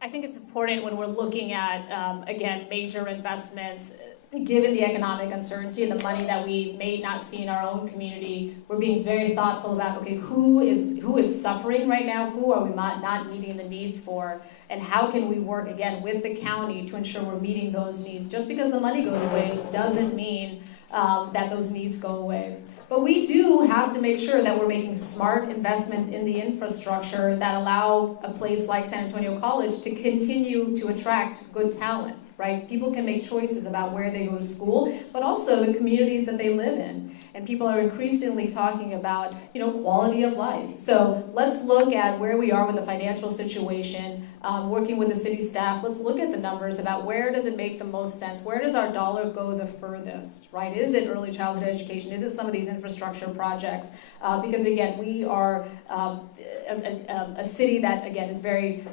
I think it's important when we're looking at, again, major investments, given the economic uncertainty and the money that we may not see in our own community, we're being very thoughtful about, okay, who is suffering right now? Who are we not meeting the needs for? And how can we work, again, with the county to ensure we're meeting those needs? Just because the money goes away doesn't mean that those needs go away. But we do have to make sure that we're making smart investments in the infrastructure that allow a place like San Antonio College to continue to attract good talent, right? People can make choices about where they go to school, but also the communities that they live in. And people are increasingly talking about, quality of life. So let's look at where we are with the financial situation, working with the city staff. Let's look at the numbers about where does it make the most sense? Where does our dollar go the furthest, right? Is it early childhood education? Is it some of these infrastructure projects? Because again, we are a city that, again, is very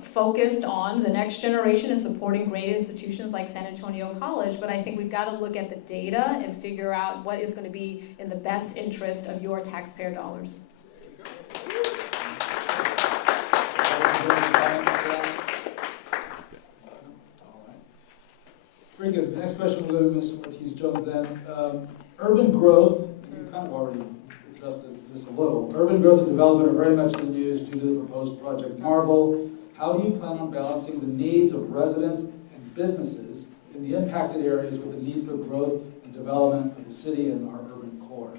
focused on the next generation and supporting great institutions like San Antonio College, but I think we've got to look at the data and figure out what is going to be in the best interest of your taxpayer dollars. Very good. The next question will go to Ms. Ortiz-Jones then. Urban growth, you've kind of already addressed this a little. Urban growth and development are very much in the news due to the proposed Project Marvel. How do you plan on balancing the needs of residents and businesses in the impacted areas with the need for growth and development of the city and our urban core?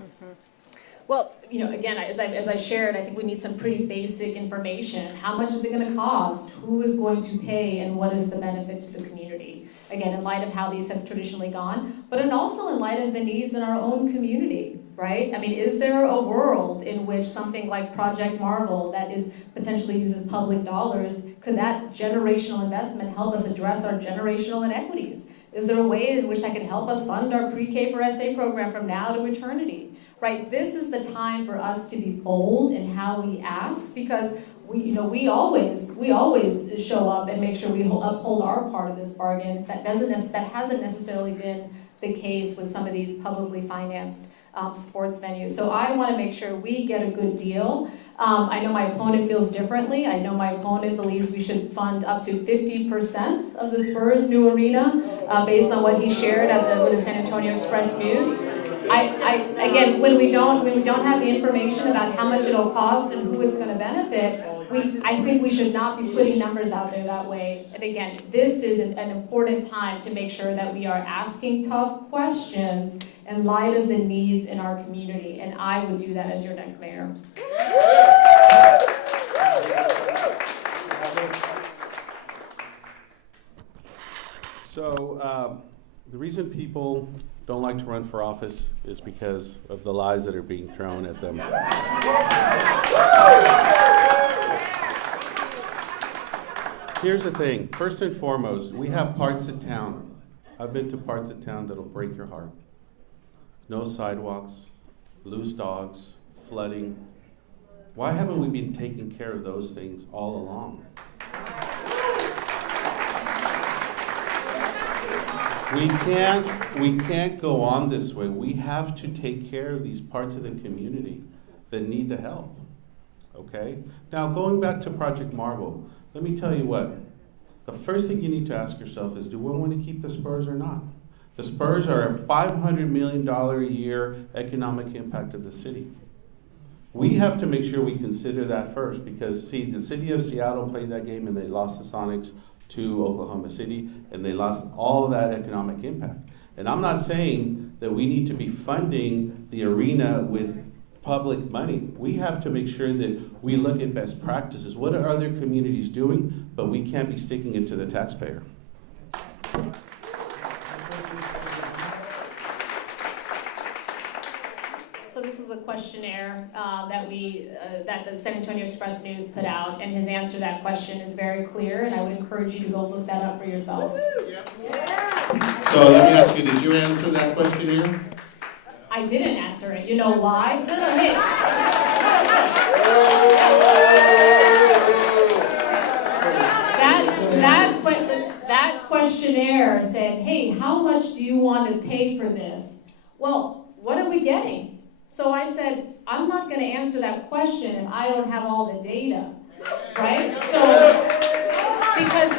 Well, again, as I shared, I think we need some pretty basic information. How much is it going to cost? Who is going to pay? And what is the benefit to the community? Again, in light of how these have traditionally gone, but also in light of the needs in our own community, right? I mean, is there a world in which something like Project Marvel that is potentially uses public dollars, could that generational investment help us address our generational inequities? Is there a way in which that could help us fund our pre-K for SA program from now to eternity? Right, this is the time for us to be bold in how we ask, because we always show up and make sure we uphold our part of this bargain. That hasn't necessarily been the case with some of these publicly financed sports venues. So I want to make sure we get a good deal. I know my opponent feels differently. I know my opponent believes we should fund up to 50% of the Spurs' new arena, based on what he shared with the San Antonio Express News. Again, when we don't have the information about how much it'll cost and who it's going to benefit, I think we should not be putting numbers out there that way. And again, this is an important time to make sure that we are asking tough questions in light of the needs in our community. And I would do that as your next mayor. So the reason people don't like to run for office is because of the lies that are being thrown at them. Here's the thing. First and foremost, we have parts of town. I've been to parts of town that'll break your heart. No sidewalks, loose dogs, flooding. Why haven't we been taking care of those things all along? We can't go on this way. We have to take care of these parts of the community that need the help. Okay? Now, going back to Project Marvel, let me tell you what. The first thing you need to ask yourself is, do we want to keep the Spurs or not? The Spurs are a $500 million a year economic impact of the city. We have to make sure we consider that first, because, see, the city of Seattle played that game and they lost the Sonics to Oklahoma City, and they lost all of that economic impact. And I'm not saying that we need to be funding the arena with public money. We have to make sure that we look at best practices. What are other communities doing? But we can't be sticking it to the taxpayer. So this is a questionnaire that the San Antonio Express News put out, and his answer to that question is very clear, and I would encourage you to go look that up for yourself. So let me ask you, did you answer that questionnaire? I didn't answer it. You know why? No, hey. questionnaire said, hey, how much do you want to pay for this? Well, what are we getting? So I said, I'm not going to answer that question if I don't have all the data, right? So, because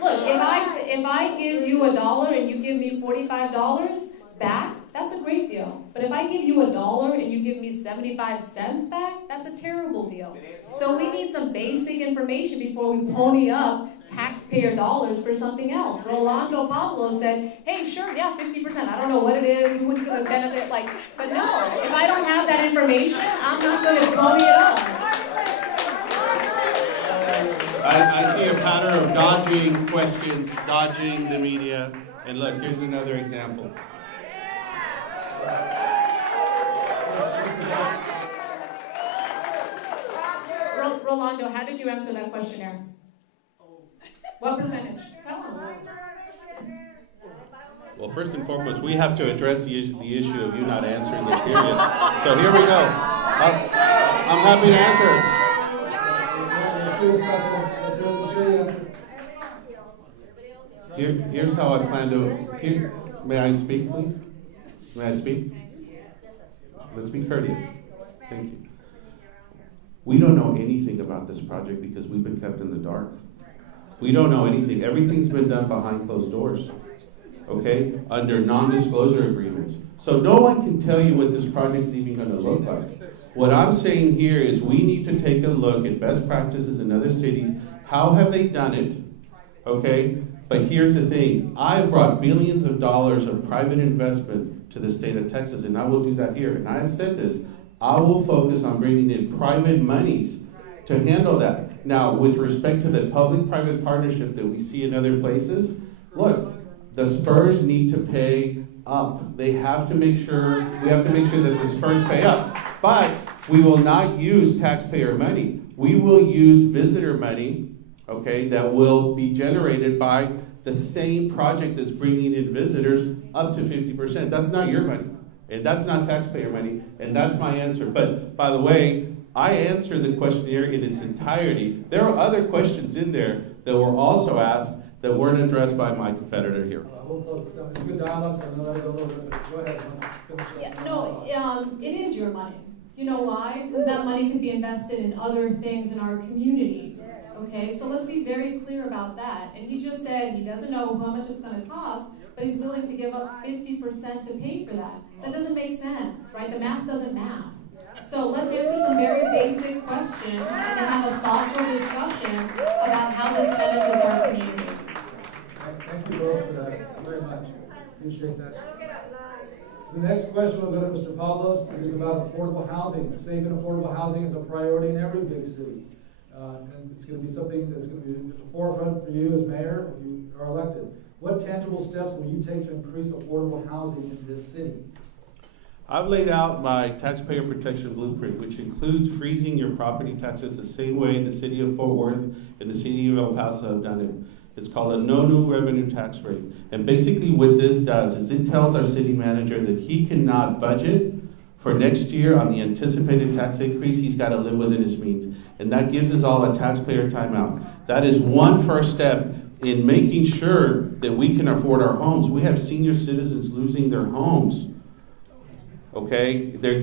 look, if I give you $1 and you give me $45 back, that's a great deal. But if I give you $1 and you give me 75 cents back, that's a terrible deal. So we need some basic information before we pony up taxpayer dollars for something else. Rolando Pablos said, hey, sure, yeah, 50%. I don't know what it is, who's going to benefit, but no, if I don't have that information, I'm not going to pony it up. I see a pattern of dodging questions, dodging the media. And look, here's another example. Rolando, how did you answer that questionnaire? What percentage? Tell them. Well, first and foremost, we have to address the issue of you not answering the period. So here we go. I'm happy to answer it. Here's how I plan to. May I speak, please? May I speak? Let's be courteous. Thank you. We don't know anything about this project because we've been kept in the dark. We don't know anything. Everything's been done behind closed doors, okay, under non-disclosure agreements. So no one can tell you what this project's even going to look like. What I'm saying here is we need to take a look at best practices in other cities. How have they done it, okay? But here's the thing. I brought billions of dollars of private investment to the state of Texas, and I will do that here. And I have said this. I will focus on bringing in private monies to handle that. Now, with respect to the public-private partnership that we see in other places, look, the Spurs need to pay up. They have to make sure, we have to make sure that the Spurs pay up. But we will not use taxpayer money. We will use visitor money, okay, that will be generated by the same project that's bringing in visitors up to 50%. That's not your money. And that's not taxpayer money, and that's my answer. But, by the way, I answered the questionnaire in its entirety. There are other questions in there that were also asked that weren't addressed by my competitor here. We'll close this down. It's good dialogue, so I know I go a little bit. Go ahead. It is your money. You know why? Because that money could be invested in other things in our community. Okay, so let's be very clear about that. And he just said he doesn't know how much it's going to cost, but he's willing to give up 50% to pay for that. That doesn't make sense, right? The math doesn't math. So let's answer some very basic questions and then have a thoughtful discussion about how this benefits our community. Thank you both for that very much. Appreciate that. The next question will go to Mr. Pablos. It is about affordable housing. Safe and affordable housing is a priority in every big city. And it's going to be something that's going to be at the forefront for you as mayor if you are elected. What tangible steps will you take to increase affordable housing in this city? I've laid out my taxpayer protection blueprint, which includes freezing your property taxes the same way the city of Fort Worth and the city of El Paso have done it. It's called a no new revenue tax rate. And basically what this does is it tells our city manager that he cannot budget for next year on the anticipated tax increase. He's got to live within his means. And that gives us all a taxpayer timeout. That is one first step in making sure that we can afford our homes. We have senior citizens losing their homes. Okay, they're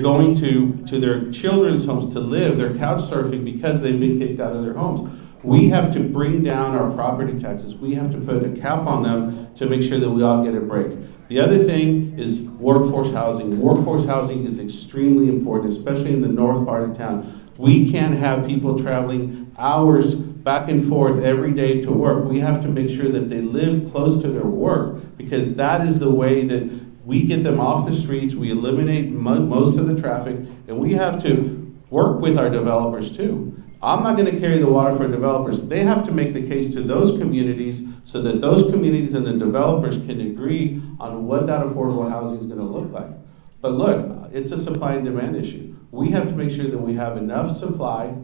going to their children's homes to live. They're couch surfing because they've been kicked out of their homes. We have to bring down our property taxes. We have to put a cap on them to make sure that we all get a break. The other thing is workforce housing. Workforce housing is extremely important, especially in the north part of town. We can't have people traveling hours back and forth every day to work. We have to make sure that they live close to their work, because that is the way that we get them off the streets, we eliminate most of the traffic, and we have to work with our developers too. I'm not going to carry the water for developers. They have to make the case to those communities so that those communities and the developers can agree on what that affordable housing is going to look like. But look, it's a supply and demand issue. We have to make sure that we have enough supply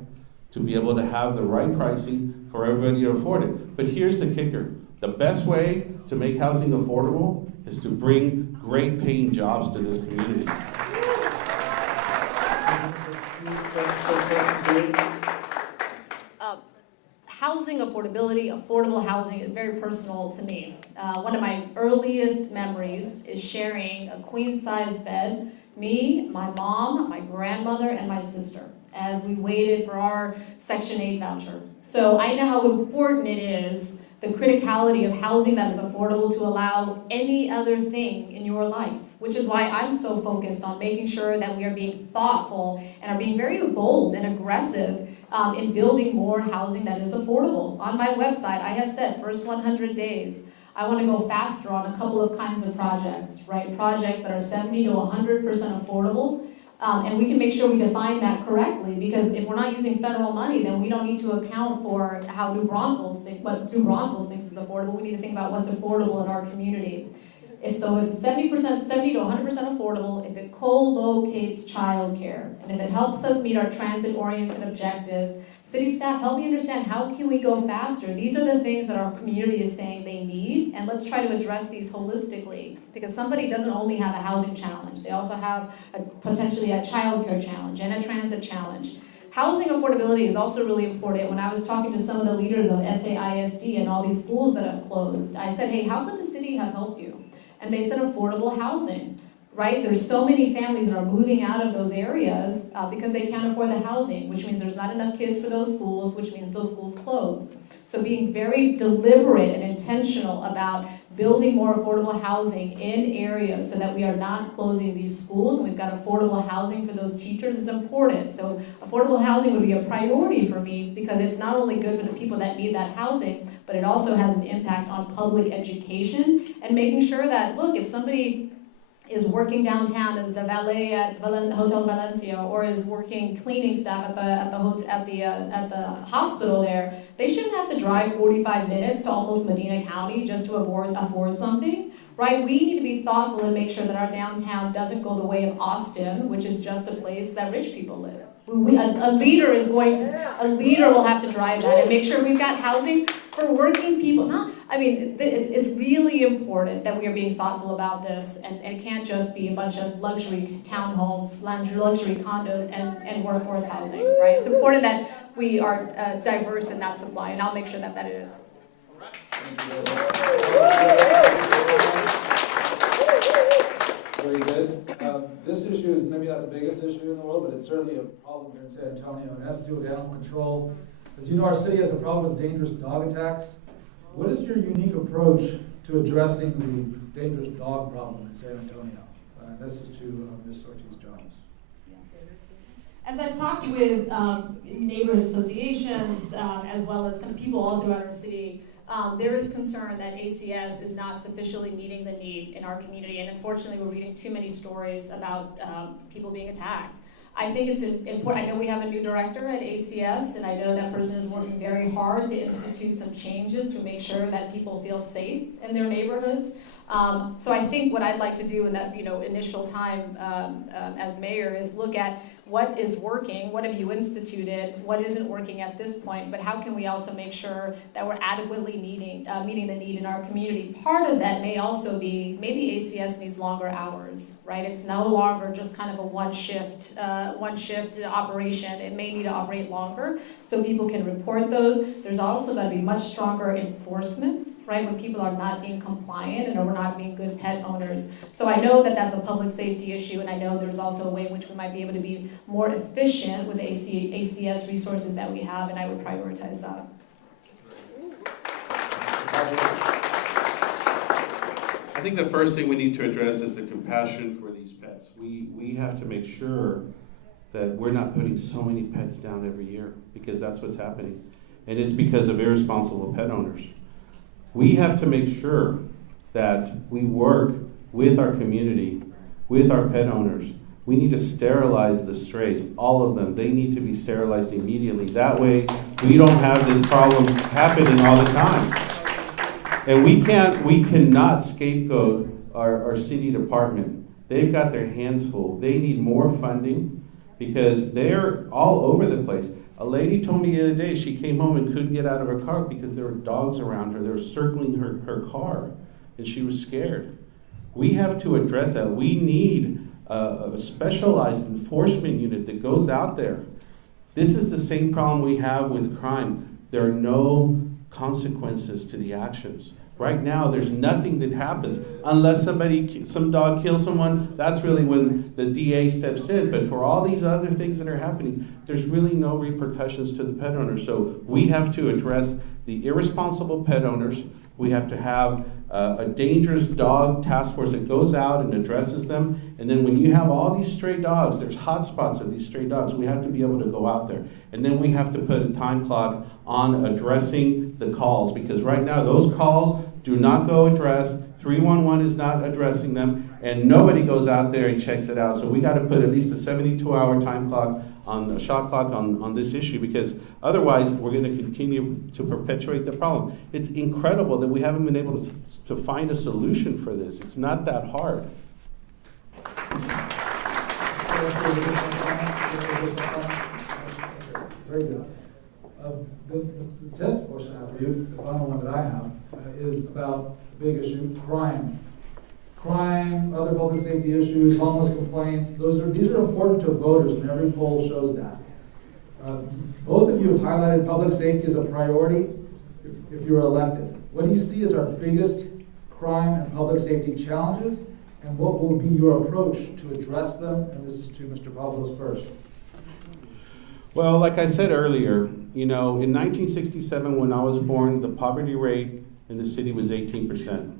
to be able to have the right pricing for everybody to afford it. But here's the kicker. The best way to make housing affordable is to bring great paying jobs to this community. housing affordability, affordable housing is very personal to me. One of my earliest memories is sharing a queen-size bed, me, my mom, my grandmother, and my sister, as we waited for our Section 8 voucher. So I know how important it is, the criticality of housing that is affordable to allow any other thing in your life, which is why I'm so focused on making sure that we are being thoughtful and are being very bold and aggressive in building more housing that is affordable. On my website, I have said, first 100 days, I want to go faster on a couple of kinds of projects, right? Projects that are 70 to 100% affordable. And we can make sure we define that correctly, because if we're not using federal money, then we don't need to account for how New Braunfels think, what New Braunfels thinks is affordable. We need to think about what's affordable in our community. If it's 70 to 100% affordable, if it co-locates childcare, and if it helps us meet our transit-oriented objectives, city staff, help me understand, how can we go faster? These are the things that our community is saying they need, and let's try to address these holistically, because somebody doesn't only have a housing challenge, they also have potentially a childcare challenge and a transit challenge. Housing affordability is also really important. When I was talking to some of the leaders of SAISD and all these schools that have closed, I said, hey, how could the city have helped you? And they said affordable housing, right? There's so many families that are moving out of those areas because they can't afford the housing, which means there's not enough kids for those schools, which means those schools close. So being very deliberate and intentional about building more affordable housing in areas so that we are not closing these schools, and we've got affordable housing for those teachers is important. So affordable housing would be a priority for me, because it's not only good for the people that need that housing, but it also has an impact on public education and making sure that, look, if somebody is working downtown as the valet at Hotel Valencia, or is working cleaning staff at the hospital there, they shouldn't have to drive 45 minutes to almost Medina County just to afford something, right? We need to be thoughtful and make sure that our downtown doesn't go the way of Austin, which is just a place that rich people live. A leader will have to drive that and make sure we've got housing for working people. It's really important that we are being thoughtful about this, and it can't just be a bunch of luxury townhomes, luxury condos, and workforce housing, right? It's important that we are diverse in that supply, and I'll make sure that it is. Very good. This issue is maybe not the biggest issue in the world, but it's certainly a problem here in San Antonio, and it has to do with animal control. As you know, our city has a problem with dangerous dog attacks. What is your unique approach to addressing the dangerous dog problem in San Antonio? This is to Ms. Ortiz-Jones. As I've talked with neighborhood associations, as well as kind of people all throughout our city, there is concern that ACS is not sufficiently meeting the need in our community, and unfortunately we're reading too many stories about people being attacked. I think it's important. I know we have a new director at ACS, and I know that person is working very hard to institute some changes to make sure that people feel safe in their neighborhoods. So I think what I'd like to do in that initial time as mayor is look at what is working, what have you instituted, what isn't working at this point, but how can we also make sure that we're adequately meeting the need in our community. Part of that may also be maybe ACS needs longer hours, right? It's no longer just kind of a one shift operation. It may need to operate longer so people can report those. There's also got to be much stronger enforcement, right, when people are not being compliant and are not being good pet owners. So I know that that's a public safety issue, and I know there's also a way in which we might be able to be more efficient with the ACS resources that we have, and I would prioritize that. I think the first thing we need to address is the compassion for these pets. We have to make sure that we're not putting so many pets down every year, because that's what's happening. And it's because of irresponsible pet owners. We have to make sure that we work with our community, with our pet owners. We need to sterilize the strays, all of them. They need to be sterilized immediately. That way, we don't have this problem happening all the time. And we cannot scapegoat our city department. They've got their hands full. They need more funding because they're all over the place. A lady told me the other day she came home and couldn't get out of her car because there were dogs around her. They were circling her car, and she was scared. We have to address that. We need a specialized enforcement unit that goes out there. This is the same problem we have with crime. there are no consequences to the actions. Right now, there's nothing that happens unless some dog kills someone. That's really when the DA steps in. But for all these other things that are happening, there's really no repercussions to the pet owners. So we have to address the irresponsible pet owners. We have to have a dangerous dog task force that goes out and addresses them. And then when you have all these stray dogs, there's hot spots of these stray dogs. We have to be able to go out there. And then we have to put a time clock on addressing the calls, because right now those calls do not go addressed. 311 is not addressing them, and nobody goes out there and checks it out. So we got to put at least a 72-hour time clock on a shot clock on this issue, because otherwise we're going to continue to perpetuate the problem. It's incredible that we haven't been able to find a solution for this. It's not that hard. Very good. The 10th question I have for you, the final one that I have, is about the big issue, crime. Crime, other public safety issues, homeless complaints, these are important to voters, and every poll shows that. Both of you have highlighted public safety as a priority if you're elected. What do you see as our biggest crime and public safety challenges, and what will be your approach to address them? And this is to Mr. Pablos first. Well, like I said earlier, in 1967 when I was born, the poverty rate in the city was 18%.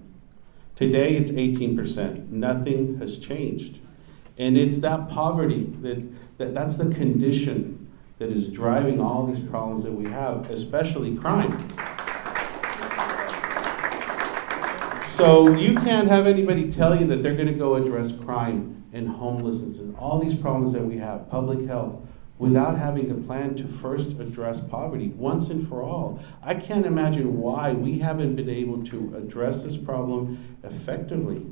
Today it's 18%. Nothing has changed. And it's that poverty, that's the condition that is driving all these problems that we have, especially crime. So you can't have anybody tell you that they're going to go address crime and homelessness and all these problems that we have, public health, without having a plan to first address poverty once and for all. I can't imagine why we haven't been able to address this problem effectively.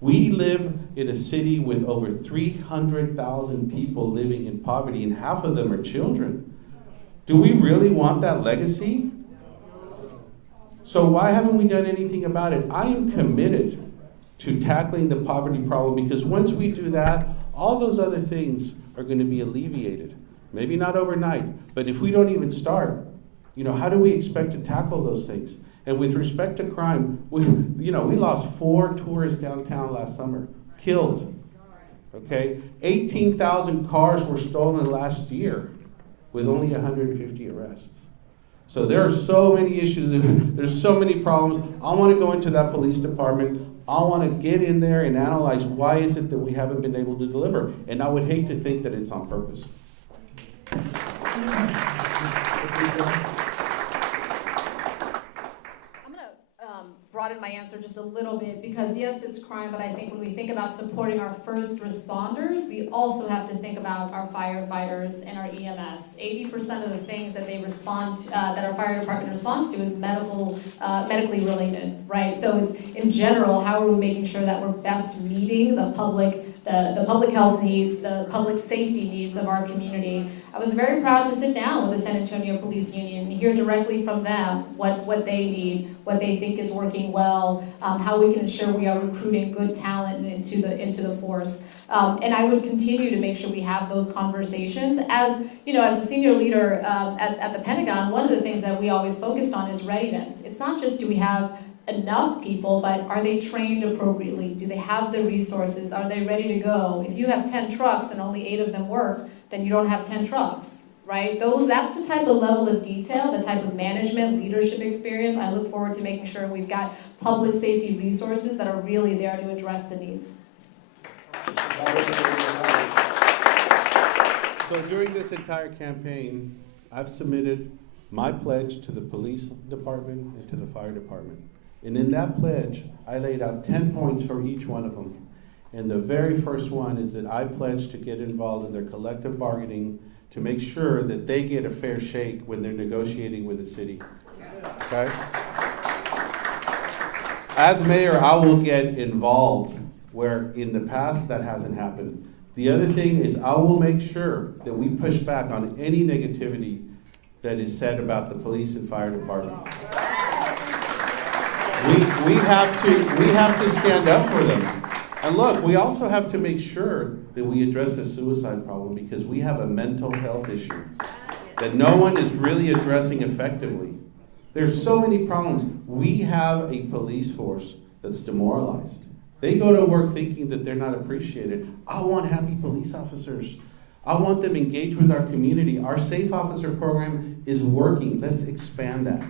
We live in a city with over 300,000 people living in poverty, and half of them are children. Do we really want that legacy? So why haven't we done anything about it? I am committed to tackling the poverty problem, because once we do that, all those other things are going to be alleviated. Maybe not overnight, but if we don't even start, how do we expect to tackle those things? And with respect to crime, we lost 4 tourists downtown last summer, killed. Okay, 18,000 cars were stolen last year, with only 150 arrests. So there are so many issues, there's so many problems. I want to go into that police department. I want to get in there and analyze why is it that we haven't been able to deliver. And I would hate to think that it's on purpose. I'm going to broaden my answer just a little bit, because yes, it's crime, but I think when we think about supporting our first responders, we also have to think about our firefighters and our EMS. 80% of the things that they respond to, that our fire department responds to, is medically related, right? So it's, in general, how are we making sure that we're best meeting the public health needs, the public safety needs of our community. I was very proud to sit down with the San Antonio Police Union and hear directly from them what they need, what they think is working well, how we can ensure we are recruiting good talent into the force. And I would continue to make sure we have those conversations. As a senior leader at the Pentagon, one of the things that we always focused on is readiness. It's not just do we have enough people, but are they trained appropriately? Do they have the resources? Are they ready to go? If you have 10 trucks and only 8 of them work, then you don't have 10 trucks, right? That's the type of level of detail, the type of management, leadership experience. I look forward to making sure we've got public safety resources that are really there to address the needs. So during this entire campaign, I've submitted my pledge to the police department and to the fire department. And in that pledge, I laid out 10 points for each one of them. And the very first one is that I pledge to get involved in their collective bargaining to make sure that they get a fair shake when they're negotiating with the city. Okay? As mayor, I will get involved where in the past that hasn't happened. The other thing is I will make sure that we push back on any negativity that is said about the police and fire department. We have to stand up for them. And look, we also have to make sure that we address the suicide problem, because we have a mental health issue. that no one is really addressing effectively. There's so many problems. We have a police force that's demoralized. They go to work thinking that they're not appreciated. I want happy police officers. I want them engaged with our community. Our Safe Officer program is working. Let's expand that.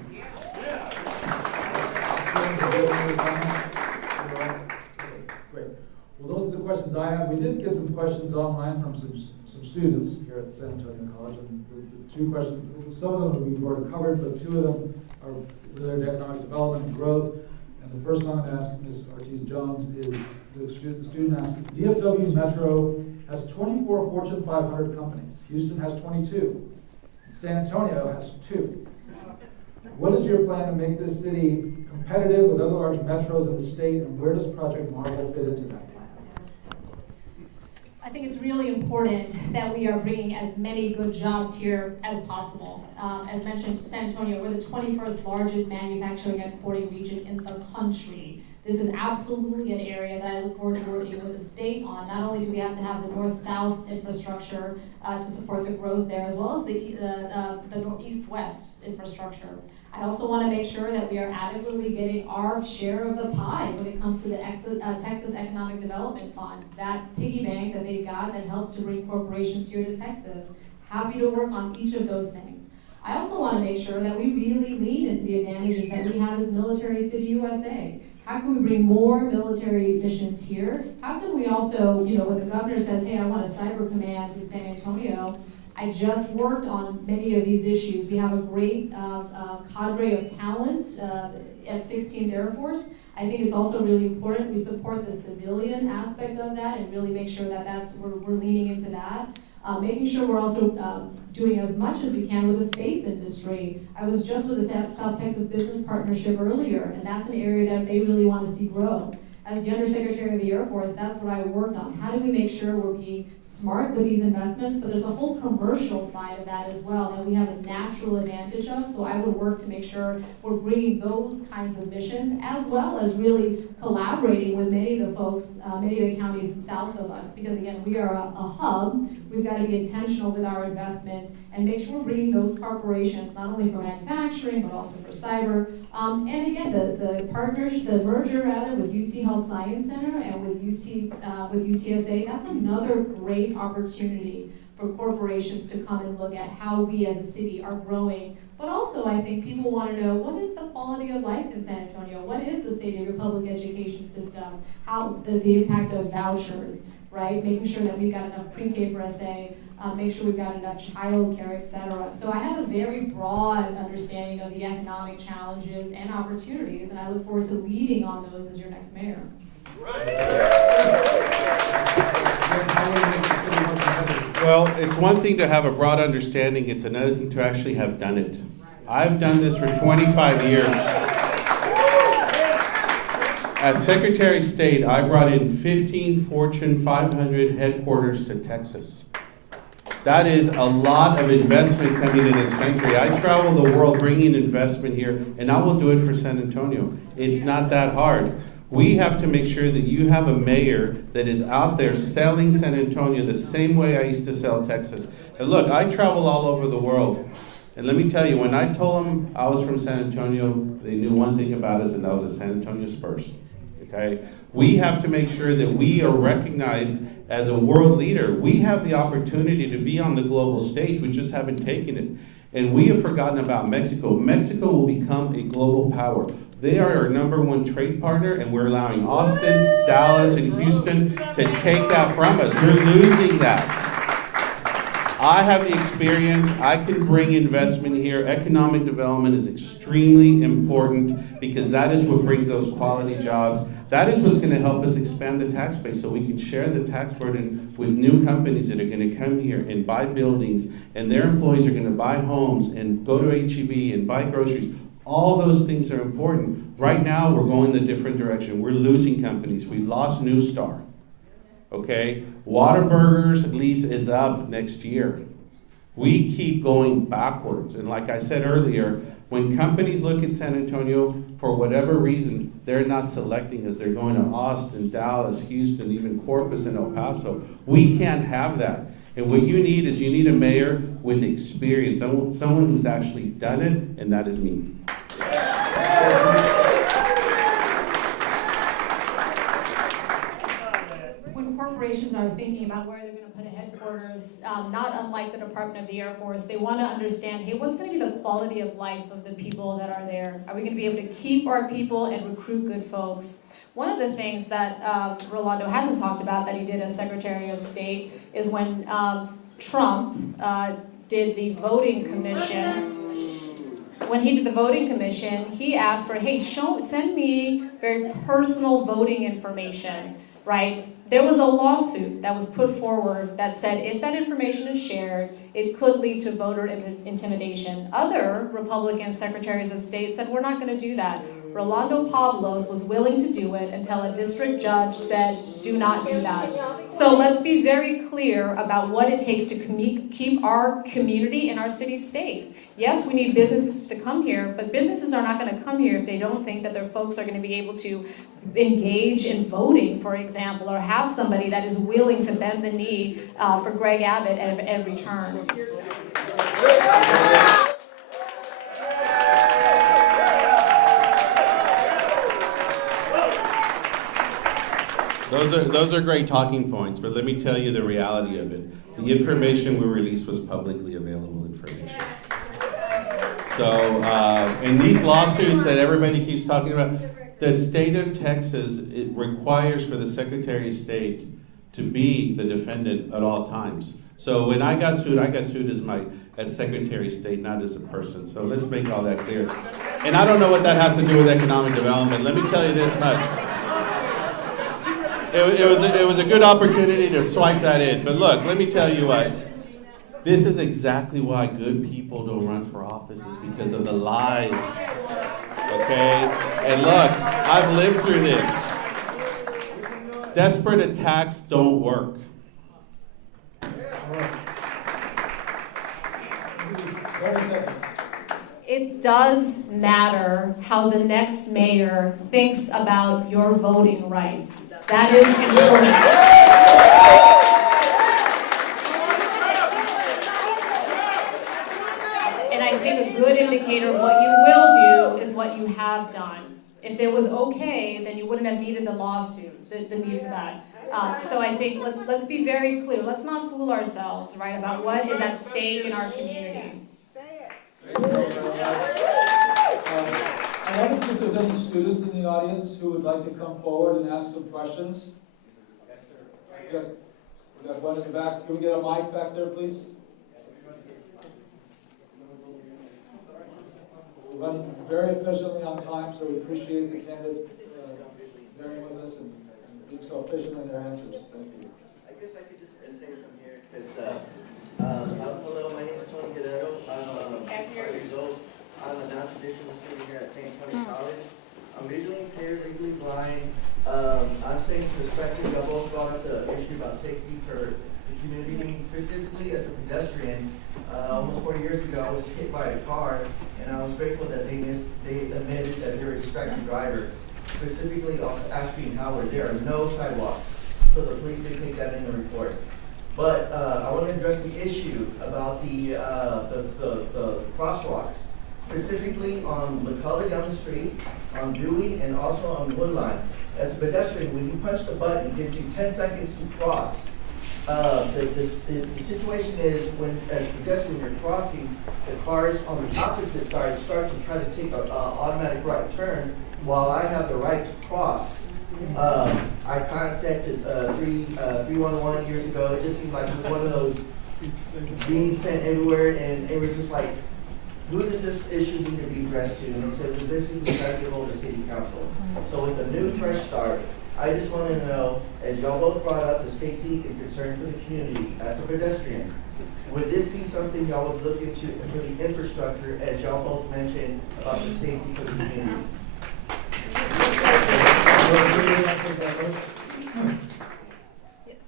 Great. Well, those are the questions I have. We did get some questions online from some students here at San Antonio College. And the two questions, some of them we've already covered, but two of them are related to economic development and growth. And the first one I'm asking Ms. Ortiz-Jones is, the student asked, DFW Metro has 24 Fortune 500 companies. Houston has 22. San Antonio has 2. What is your plan to make this city competitive with other large metros in the state, and where does Project Marvel fit into that plan? I think it's really important that we are bringing as many good jobs here as possible. As mentioned, San Antonio, we're the 21st largest manufacturing exporting region in the country. This is absolutely an area that I look forward to working with the state on. Not only do we have to have the north-south infrastructure to support the growth there, as well as the east-west infrastructure. I also want to make sure that we are adequately getting our share of the pie when it comes to the Texas Economic Development Fund, that piggy bank that they've got that helps to bring corporations here to Texas. Happy to work on each of those things. I also want to make sure that we really lean into the advantages that we have as Military City USA. How can we bring more military missions here? How can we also, when the governor says, hey, I want a cyber command in San Antonio, I just worked on many of these issues. We have a great cadre of talent at 16th Air Force. I think it's also really important we support the civilian aspect of that and really make sure that we're leaning into that. Making sure we're also doing as much as we can with the space industry. I was just with the South Texas Business Partnership earlier, and that's an area that they really want to see grow. As the Undersecretary of the Air Force, that's what I worked on. How do we make sure we're being smart with these investments, but there's a whole commercial side of that as well that we have a natural advantage of, so I would work to make sure we're bringing those kinds of missions, as well as really collaborating with many of the folks, many of the counties south of us, because again, we are a hub. We've got to be intentional with our investments and make sure we're bringing those corporations, not only for manufacturing, but also for cyber. And again, the merger with UT Health Science Center and with UTSA, that's another great opportunity for corporations to come and look at how we as a city are growing. But also, I think people want to know, what is the quality of life in San Antonio? What is the state of your public education system? How the impact of vouchers, right? Making sure that we've got enough pre-K for SA, make sure we've got enough child care, et cetera. So I have a very broad understanding of the economic challenges and opportunities, and I look forward to leading on those as your next mayor. Well, it's one thing to have a broad understanding, it's another thing to actually have done it. I've done this for 25 years. As Secretary of State, I brought in 15 Fortune 500 headquarters to Texas. That is a lot of investment coming in this country. I travel the world bringing investment here, and I will do it for San Antonio. It's not that hard. We have to make sure that you have a mayor that is out there selling San Antonio the same way I used to sell Texas. And look, I travel all over the world. And let me tell you, when I told them I was from San Antonio, they knew one thing about us, and that was the San Antonio Spurs. Okay? We have to make sure that we are recognized as a world leader. We have the opportunity to be on the global stage. We just haven't taken it. And we have forgotten about Mexico. Mexico will become a global power. They are our #1 trade partner, and we're allowing Austin, Dallas, and Houston to take that from us. We're losing that. I have the experience. I can bring investment here. Economic development is extremely important because that is what brings those quality jobs. That is what's going to help us expand the tax base so we can share the tax burden with new companies that are going to come here and buy buildings, and their employees are going to buy homes and go to H-E-B and buy groceries. All those things are important. Right now, we're going the different direction. We're losing companies. We lost New Star. Okay? Whataburger's lease is up next year. We keep going backwards. And like I said earlier, when companies look at San Antonio, for whatever reason, they're not selecting us. They're going to Austin, Dallas, Houston, even Corpus and El Paso. We can't have that. And what you need is you need a mayor with experience, someone who's actually done it, and that is me. When corporations are thinking about where they're going to put a headquarters, not unlike the Department of the Air Force, they want to understand, hey, what's going to be the quality of life of the people that are there? Are we going to be able to keep our people and recruit good folks? One of the things that Rolando hasn't talked about that he did as Secretary of State is when Trump did the voting commission. When he did the voting commission, he asked for, hey, send me very personal voting information, right? There was a lawsuit that was put forward that said if that information is shared, it could lead to voter intimidation. Other Republican secretaries of state said, we're not going to do that. Rolando Pablos was willing to do it until a district judge said, do not do that. So let's be very clear about what it takes to keep our community and our city safe. Yes, we need businesses to come here, but businesses are not going to come here if they don't think that their folks are going to be able to engage in voting, for example, or have somebody that is willing to bend the knee for Greg Abbott at every turn. Those are great talking points, but let me tell you the reality of it. The information we released was publicly available information. So, and these lawsuits that everybody keeps talking about, the state of Texas, it requires for the Secretary of State to be the defendant at all times. So when I got sued as Secretary of State, not as a person. So let's make all that clear. And I don't know what that has to do with economic development. Let me tell you this much. It was a good opportunity to swipe that in. But look, let me tell you what. This is exactly why good people don't run for office, is because of the lies. Okay? And look, I've lived through this. Desperate attacks don't work. It does matter how the next mayor thinks about your voting rights. That is important. And I think a good indicator of what you will do is what you have done. If it was okay, then you wouldn't have needed the lawsuit, the need for that. So I think let's be very clear. Let's not fool ourselves, right, about what is at stake in our community. I want to see if there's any students in the audience who would like to come forward and ask some questions. Yes, sir. We got one in the back. Can we get a mic back there, please? We're running very efficiently on time, so we appreciate the candidates bearing with us and being so efficient in their answers. Thank you. I guess I could just say from here, because hello, my name is Tony Guerrero. I'm 5 years old. I'm a non-traditional student here at St. Antonio College. I'm visually impaired, legally blind. I'm saying perspective, y'all both brought up the issue about safety for the community, specifically as a pedestrian. Almost 4 years ago, I was hit by a car, and I was grateful that they admitted that they were a distracted driver. Specifically off Ashby and Howard, there are no sidewalks, so the police did take that in the report. But I want to address the issue about the crosswalks, specifically on McCullough down the street, on Dewey, and also on Woodline. As a pedestrian, when you punch the button, it gives you 10 seconds to cross. The situation is when, as a pedestrian, you're crossing, the cars on the opposite side start to try to take an automatic right turn while I have the right to cross. I contacted 311 years ago. It just seemed like it was one of those being sent everywhere, and it was just like, who does this issue need to be addressed to? And they said, well, this is we got to get hold of city council. So with a new fresh start, I just want to know, as y'all both brought up the safety and concern for the community as a pedestrian, would this be something y'all would look into for the infrastructure, as y'all both mentioned about the safety for the community?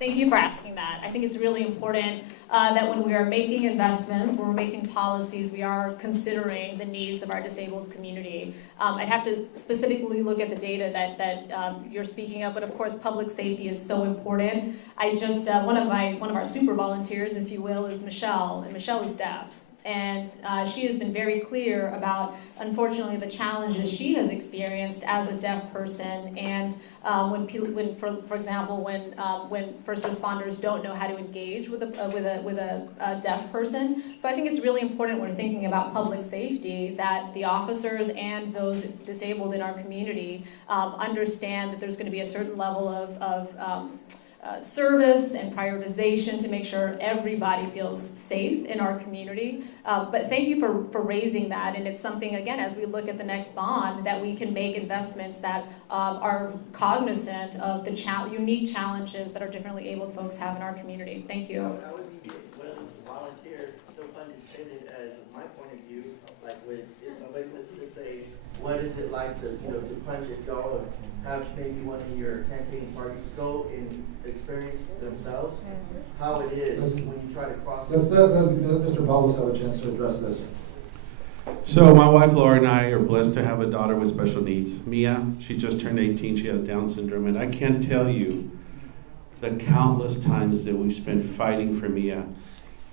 Thank you for asking that. I think it's really important that when we are making investments, when we're making policies, we are considering the needs of our disabled community. I'd have to specifically look at the data that you're speaking of, but of course, public safety is so important. I just one of our super volunteers, as you will, is Michelle, and Michelle is deaf. And she has been very clear about, unfortunately, the challenges she has experienced as a deaf person. And for example, when first responders don't know how to engage with a deaf person. So I think it's really important when we're thinking about public safety that the officers and those disabled in our community understand that there's going to be a certain level of service and prioritization to make sure everybody feels safe in our community. But thank you for raising that, and it's something, again, as we look at the next bond, that we can make investments that are cognizant of the unique challenges that our differently abled folks have in our community. Thank you. I would be willing to volunteer, no pun intended, as my point of view, like if somebody was to say, what is it like to punch if y'all have maybe one of your campaign parties go and experience themselves, how it is when you try to cross. Let's let Mr. Pablos have a chance to address this. So my wife Laura and I are blessed to have a daughter with special needs. Mia, she just turned 18, she has Down syndrome, and I can't tell you the countless times that we've spent fighting for Mia,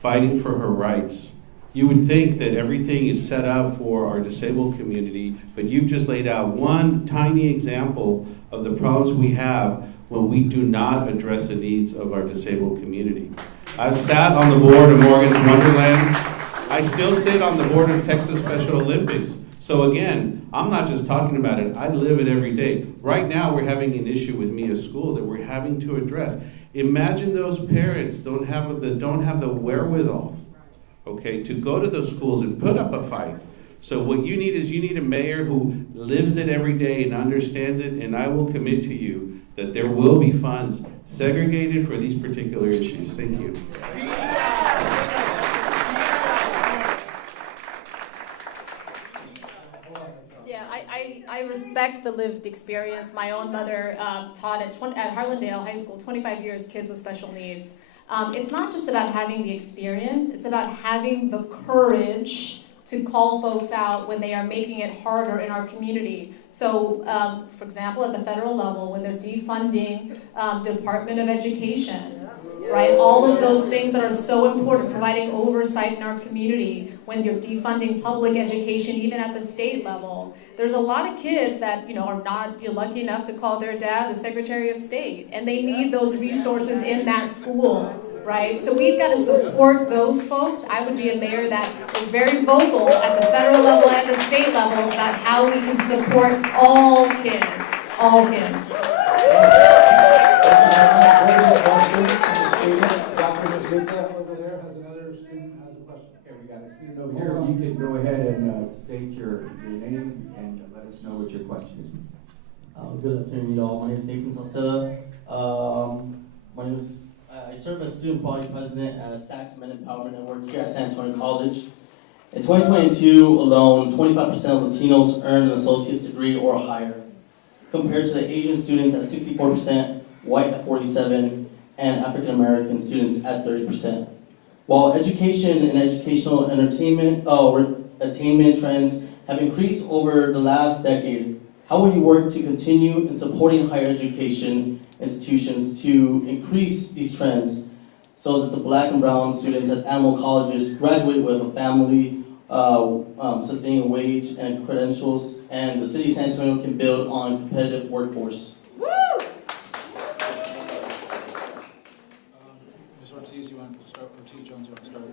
fighting for her rights. You would think that everything is set up for our disabled community, but you've just laid out one tiny example of the problems we have when we do not address the needs of our disabled community. I've sat on the board of Morgan's Wonderland. I still sit on the board of Texas Special Olympics. So again, I'm not just talking about it, I live it every day. Right now we're having an issue with Mia's school that we're having to address. Imagine those parents don't have the wherewithal, okay, to go to those schools and put up a fight. So what you need a mayor who lives it every day and understands it, and I will commit to you that there will be funds segregated for these particular issues. Thank you. Yeah, I respect the lived experience. My own mother taught at Harlandale High School, 25 years, kids with special needs. It's not just about having the experience, it's about having the courage to call folks out when they are making it harder in our community. So, for example, at the federal level, when they're defunding Department of Education, right? All of those things that are so important, providing oversight in our community, when you're defunding public education, even at the state level. There's a lot of kids that are not lucky enough to call their dad the Secretary of State, and they need those resources in that school, right? So we've got to support those folks. I would be a mayor that is very vocal at the federal level and the state level about how we can support all kids, all kids. Over there has another student has a question. Okay, we got a student over here. You can go ahead and state your name and let us know what your question is. Good afternoon, y'all. My name is Nathan Salceda. I serve as student body president at Saks Men Empowerment Network here at San Antonio College. In 2022 alone, 25% of Latinos earned an associate's degree or higher, compared to the Asian students at 64%, white at 47%, and African American students at 30%. While education and educational attainment trends have increased over the last decade, how will you work to continue in supporting higher education institutions to increase these trends so that the Black and brown students at animal colleges graduate with a family, sustaining wage and credentials, and the city of San Antonio can build on a competitive workforce? Ms. Ortiz, you want to start? Ortiz Jones, you want to start?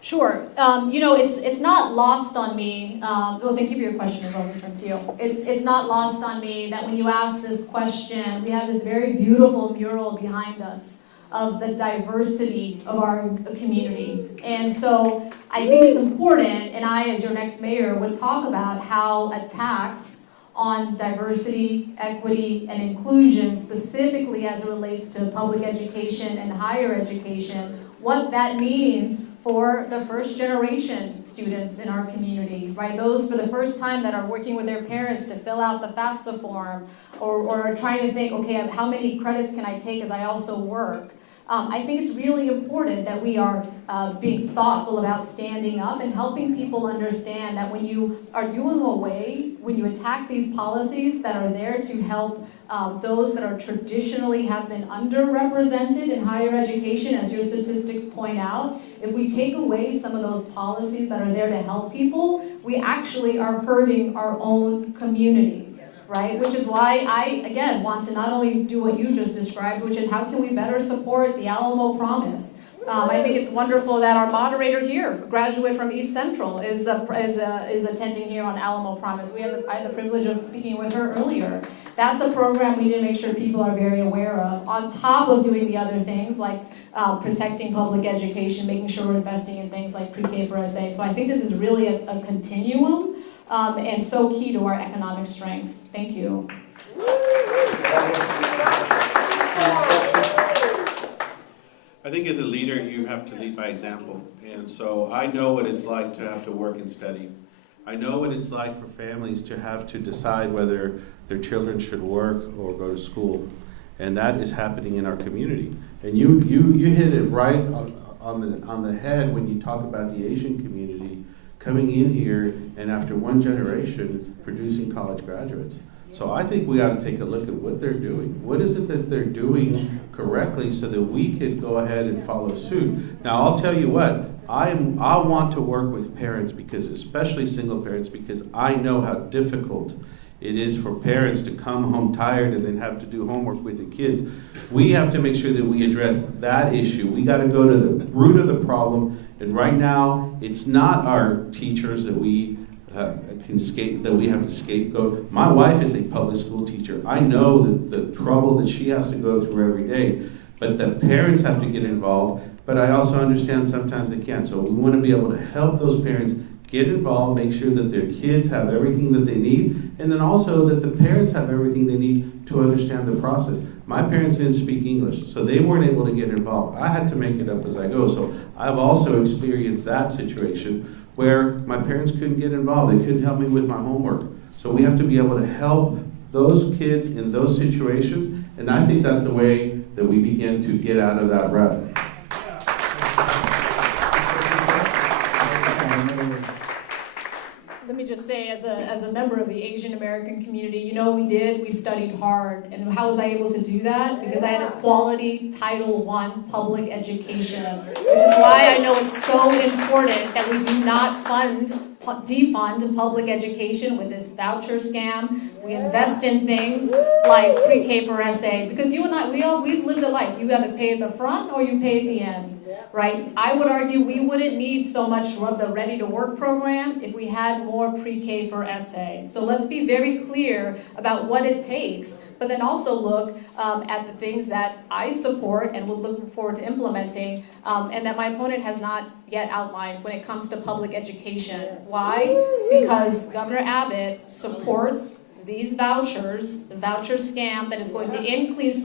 Sure. It's not lost on me. Well, thank you for your question as well, return to you. It's not lost on me that when you ask this question, we have this very beautiful mural behind us of the diversity of our community. And so I think it's important, and I, as your next mayor, would talk about how attacks on diversity, equity, and inclusion, specifically as it relates to public education and higher education, what that means for the first generation students in our community, right? Those for the first time that are working with their parents to fill out the FAFSA form, or are trying to think, okay, how many credits can I take as I also work? I think it's really important that we are being thoughtful about standing up and helping people understand that when you are doing away, when you attack these policies that are there to help those that are traditionally have been underrepresented in higher education, as your statistics point out, if we take away some of those policies that are there to help people, we actually are hurting our own community. Right? Which is why I, again, want to not only do what you just described, which is how can we better support the Alamo Promise. I think it's wonderful that our moderator here, a graduate from East Central, is attending here on Alamo Promise. I had the privilege of speaking with her earlier. That's a program we need to make sure people are very aware of, on top of doing the other things like protecting public education, making sure we're investing in things like pre-K for SA. So I think this is really a continuum and so key to our economic strength. Thank you. I think as a leader, you have to lead by example. And so I know what it's like to have to work and study. I know what it's like for families to have to decide whether their children should work or go to school. And that is happening in our community. And you hit it right on the head when you talk about the Asian community coming in here and after one generation producing college graduates. So I think we ought to take a look at what they're doing. What is it that they're doing correctly so that we could go ahead and follow suit? Now I'll tell you what, I want to work with parents, because especially single parents, because I know how difficult it is for parents to come home tired and then have to do homework with the kids. We have to make sure that we address that issue. We got to go to the root of the problem. And right now, it's not our teachers that we have to scapegoat. My wife is a public school teacher. I know the trouble that she has to go through every day. But the parents have to get involved. But I also understand sometimes they can't. So we want to be able to help those parents get involved, make sure that their kids have everything that they need, and then also that the parents have everything they need to understand the process. My parents didn't speak English, so they weren't able to get involved. I had to make it up as I go. So I've also experienced that situation where my parents couldn't get involved. They couldn't help me with my homework. So we have to be able to help those kids in those situations, and I think that's the way that we begin to get out of that rut. Let me just say, as a member of the Asian American community, you know what we studied hard. And how was I able to do that? Because I had a quality Title I public education, which is why I know it's so important that we do not defund public education with this voucher scam. We invest in things like pre-K for SA, because you and I, we've lived a life. You either pay at the front or you pay at the end, right? I would argue we wouldn't need so much of the Ready to Work program if we had more pre-K for SA. So let's be very clear about what it takes, but then also look at the things that I support and would look forward to implementing, and that my opponent has not yet outlined when it comes to public education. Why? Because Governor Abbott supports these vouchers, the voucher scam that is going to increase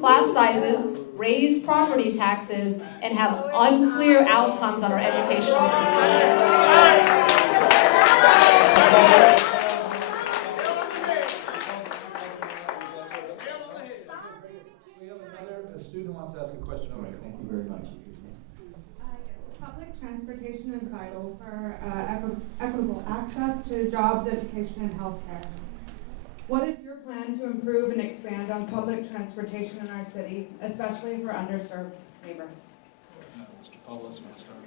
class sizes, raise property taxes, and have unclear outcomes on our educational system. A student wants to ask a question. All right, thank you very much. Public transportation is vital for equitable access to jobs, education, and healthcare. What is your plan to improve and expand on public transportation in our city, especially for underserved neighborhoods? Mr. Pablos, want to start?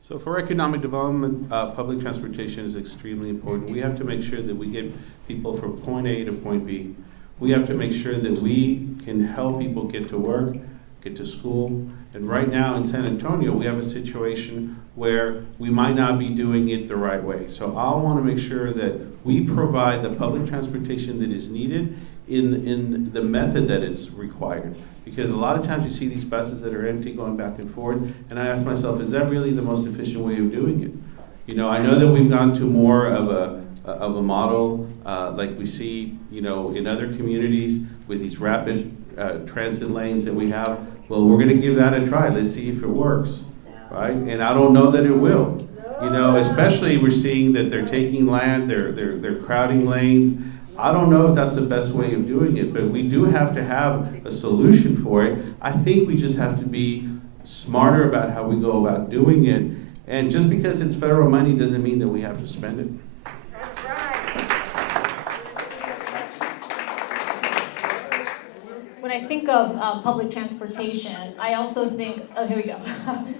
So for economic development, public transportation is extremely important. We have to make sure that we get people from point A to point B. We have to make sure that we can help people get to work, get to school. And right now in San Antonio, we have a situation where we might not be doing it the right way. So I want to make sure that we provide the public transportation that is needed in the method that it's required. Because a lot of times you see these buses that are empty going back and forth, and I ask myself, is that really the most efficient way of doing it? You know, I know that we've gone to more of a model like we see, you know, in other communities with these rapid transit lanes that we have. Well, we're gonna give that a try. Let's see if it works, right? And I don't know that it will. You know, especially we're seeing that they're taking land, they're crowding lanes. I don't know if that's the best way of doing it, but we do have to have a solution for it. I think we just have to be smarter about how we go about doing it. And just because it's federal money doesn't mean that we have to spend it. When I think of public transportation, I also think, oh, here we go.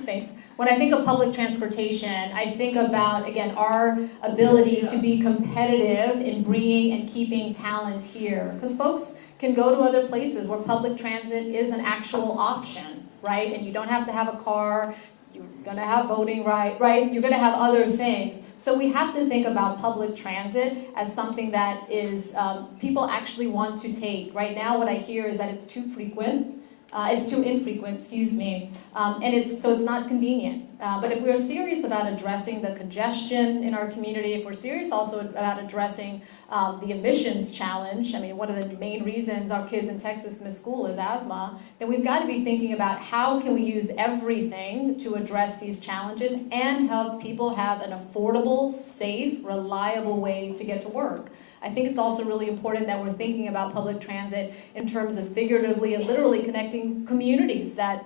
Thanks. When I think of public transportation, I think about, again, our ability to be competitive in bringing and keeping talent here. Because folks can go to other places where public transit is an actual option, right? And you don't have to have a car. You're going to have voting right? You're going to have other things. So we have to think about public transit as something that is people actually want to take. Right now, what I hear is that it's too frequent. It's too infrequent, excuse me, and it's not convenient. But if we're serious about addressing the congestion in our community, if we're serious also about addressing the emissions challenge, I mean, one of the main reasons our kids in Texas miss school is asthma, then we've got to be thinking about how can we use everything to address these challenges and help people have an affordable, safe, reliable way to get to work. I think it's also really important that we're thinking about public transit in terms of figuratively and literally connecting communities that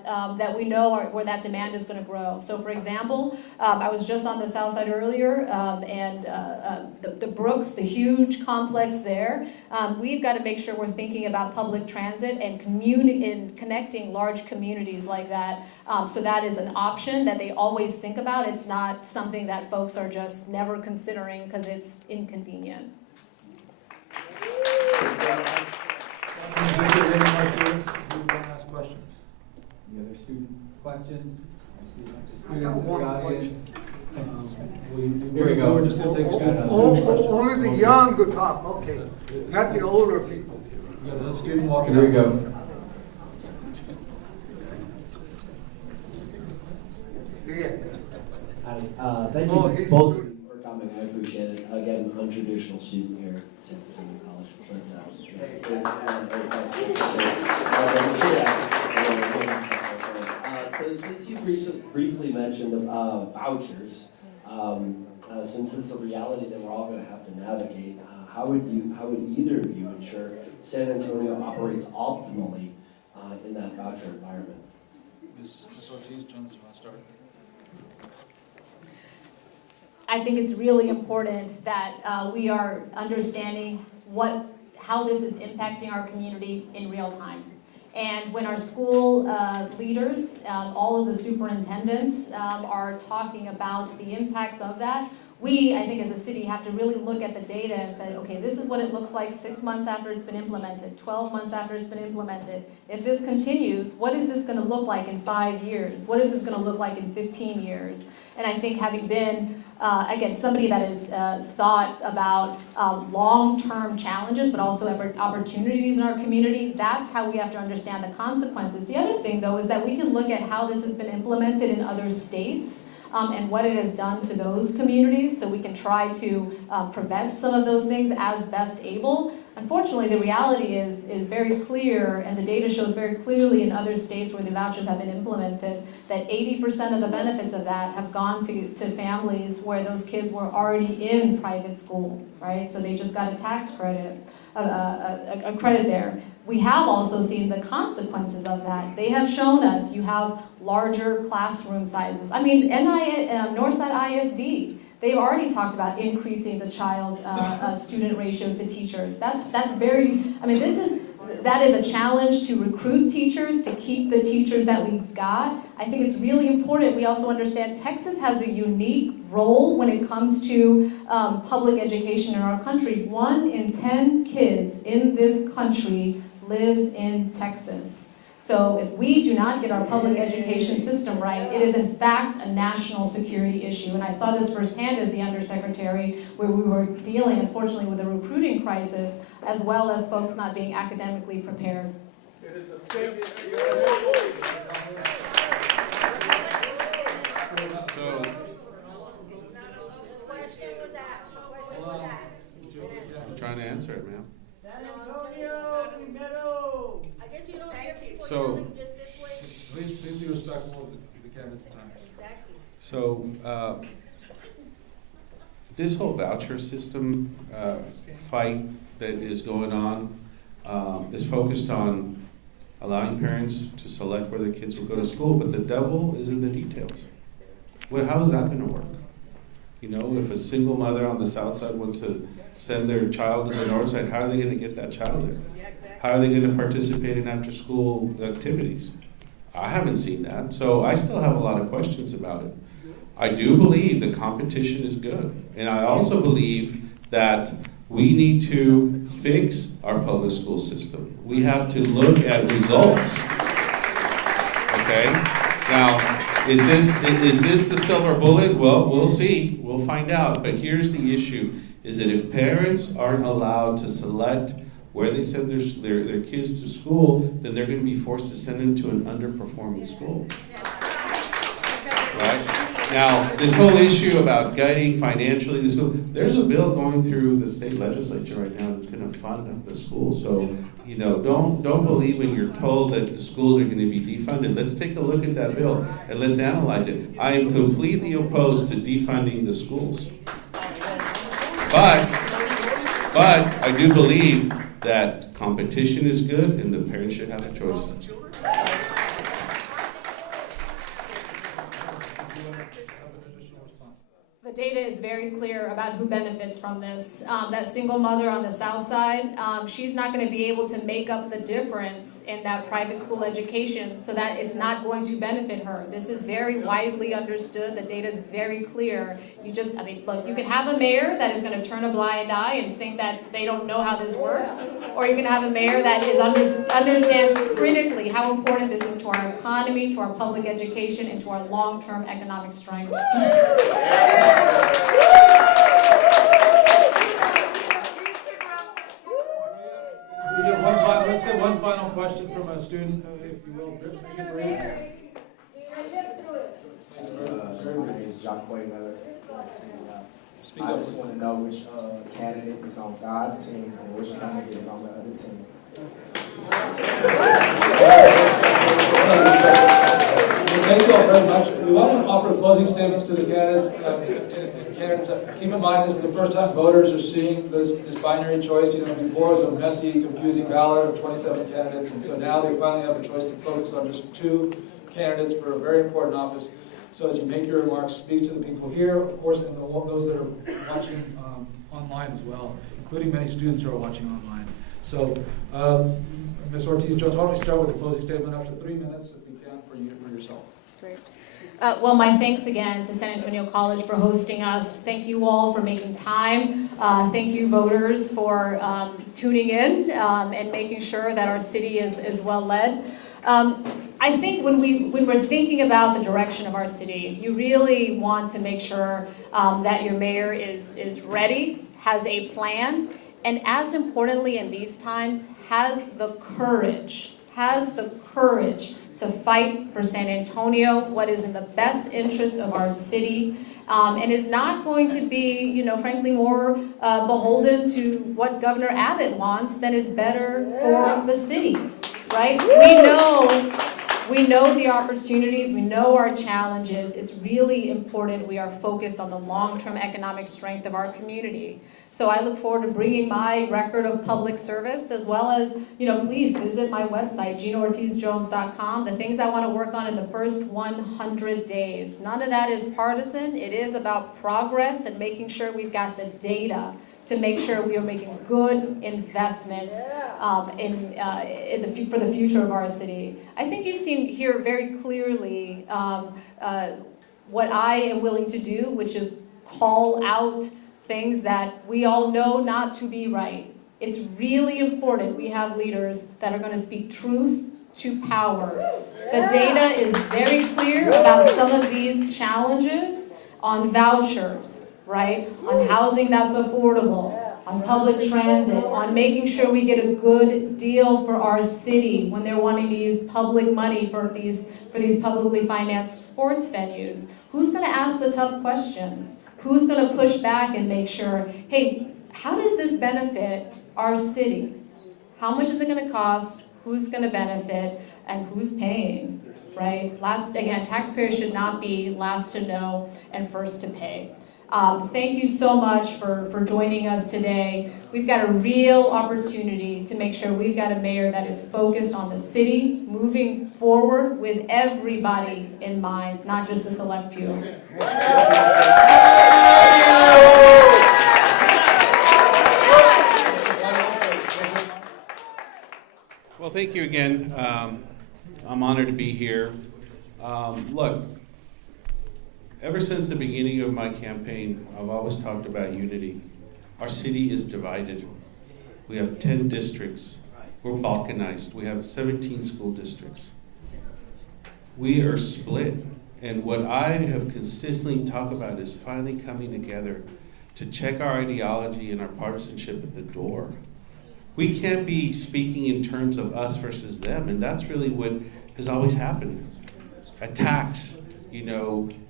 we know where that demand is going to grow. So for example, I was just on the south side earlier, and the Brooks, the huge complex there, we've got to make sure we're thinking about public transit and connecting large communities like that. So that is an option that they always think about. It's not something that folks are just never considering because it's inconvenient. Any more students who want to ask questions? Any other student questions? I see a bunch of students in the audience. Here we go. We're just going to take students. Only the young could talk, okay, not the older people. We got a student walking Here we out. go. Yeah. Hi, thank Oh, you he's both good. for coming. I appreciate it. Again, untraditional student here at San Antonio College, so since you briefly mentioned vouchers, since it's a reality that we're all going to have to navigate, how would either of you ensure San Antonio operates optimally in that voucher environment? Ms. Ortiz, Jones, you want to start? I think it's really important that we are understanding how this is impacting our community in real time. And when our school leaders, all of the superintendents are talking about the impacts of that, we, I think as a city, have to really look at the data and say, okay, this is what it looks like 6 months after it's been implemented, 12 months after it's been implemented. If this continues, what is this going to look like in 5 years? What is this going to look like in 15 years? And I think having been, again, somebody that has thought about long-term challenges, but also opportunities in our community, that's how we have to understand the consequences. The other thing, though, is that we can look at how this has been implemented in other states and what it has done to those communities, so we can try to prevent some of those things as best able. Unfortunately, the reality is very clear, and the data shows very clearly in other states where the vouchers have been implemented, that 80% of the benefits of that have gone to families where those kids were already in private school, right? So they just got a tax credit, a credit there. We have also seen the consequences of that. They have shown us you have larger classroom sizes. I mean, Northside ISD, they've already talked about increasing the child-student ratio to teachers. That's very, I mean, that is a challenge to recruit teachers, to keep the teachers that we've got. I think it's really important. We also understand Texas has a unique role when it comes to public education in our country. 1 in 10 kids in this country lives in Texas. So if we do not get our public education system right, it is in fact a national security issue. And I saw this firsthand as the undersecretary, where we were dealing, unfortunately, with a recruiting crisis, as well as folks not being academically prepared. It is a state. I'm trying to answer it, ma'am. San Antonio, primero. I guess you don't hear people So- yelling just this way. Please be respectful of the candidate's time. So, this whole voucher system fight that is going on is focused on allowing parents to select where their kids will go to school, but the devil is in the details. Well, how is that going to work? You know, if a single mother on the south side wants to send their child to the north side, how are they going to get that child there? How are they going to participate in after-school activities? I haven't seen that, so I still have a lot of questions about it. I do believe the competition is good, and I also believe that we need to fix our public school system. We have to look at results. Okay? Now, is this the silver bullet? Well, we'll see. We'll find out. But here's the issue, is that if parents aren't allowed to select where they send their kids to school, then they're going to be forced to send them to an underperforming school. Right? Now, this whole issue about guiding financially the school, there's a bill going through the state legislature right now that's going to fund the school. So, you know, don't believe when you're told that the schools are going to be defunded. Let's take a look at that bill and let's analyze it. I am completely opposed to defunding the schools. But I do believe that competition is good and the parents should have a choice. The data is very clear about who benefits from this. That single mother on the south side, she's not going to be able to make up the difference in that private school education, so that it's not going to benefit her. This is very widely understood. The data is very clear. Look, you can have a mayor that is going to turn a blind eye and think that they don't know how this works, or you can have a mayor that understands critically how important this is to our economy, to our public education, and to our long-term economic strength. Let's get one final question from a student, if you will. My name is Jacques Miller. I just want to know which candidate is on God's team and which candidate is on the other team. Thank you all very much. We want to offer closing statements to the candidates. Keep in mind, this is the first time voters are seeing this binary choice. You know, before it was a messy, confusing ballot of 27 candidates, and so now they finally have a choice to focus on just 2 candidates for a very important office. So as you make your remarks, speak to the people here, of course, and those that are watching online as well, including many students who are watching online. So, Ms. Ortiz-Jones, why don't we start with a closing statement after 3 minutes, if we can, for yourself. Great. Well, my thanks again to San Antonio College for hosting us. Thank you all for making time. Thank you, voters, for tuning in and making sure that our city is well led. I think when we're thinking about the direction of our city, you really want to make sure that your mayor is ready, has a plan, and as importantly in these times, has the courage to fight for San Antonio, what is in the best interest of our city, and is not going to be, frankly, more beholden to what Governor Abbott wants than is better for the city, right? We know the opportunities, we know our challenges. It's really important we are focused on the long-term economic strength of our community. So I look forward to bringing my record of public service, as well as, please visit my website, GinaOrtizJones.com, the things I want to work on in the first 100 days. None of that is partisan. It is about progress and making sure we've got the data to make sure we are making good investments for the future of our city. I think you've seen here very clearly what I am willing to do, which is call out things that we all know not to be right. It's really important we have leaders that are going to speak truth to power. The data is very clear about some of these challenges on vouchers, right? On housing that's affordable, on public transit, on making sure we get a good deal for our city when they're wanting to use public money for these publicly financed sports venues. Who's going to ask the tough questions? Who's going to push back and make sure, hey, how does this benefit our city? How much is it going to cost? Who's going to benefit? And who's paying? right? Again, taxpayers should not be last to know and first to pay. Thank you so much for joining us today. We've got a real opportunity to make sure we've got a mayor that is focused on the city, moving forward with everybody in mind, not just a select few. Well, thank you again. I'm honored to be here. Look, ever since the beginning of my campaign, I've always talked about unity. Our city is divided. We have 10 districts. We're balkanized. We have 17 school districts. We are split. And what I have consistently talked about is finally coming together to check our ideology and our partisanship at the door. We can't be speaking in terms of us versus them, and that's really what has always happened. Attacks,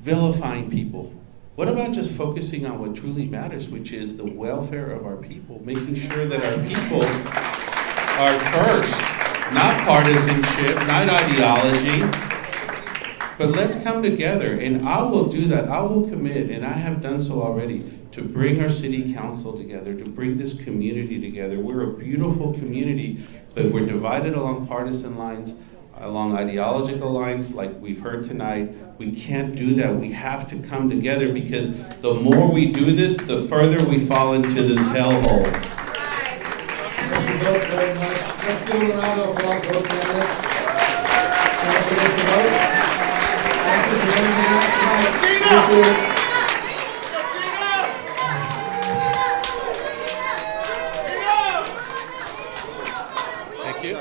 vilifying people. What about just focusing on what truly matters, which is the welfare of our people, making sure that our people are first, not partisanship, not ideology, but let's come together, and I will do that. I will commit, and I have done so already, to bring our city council together, to bring this community together. We're a beautiful community, but we're divided along partisan lines, along ideological lines, like we've heard tonight. We can't do that. We have to come together, because the more we do this, the further we fall into this hellhole. Thank you both very much. Let's give Rolando a applause for both candidates. Thank you for joining us tonight. Thank you.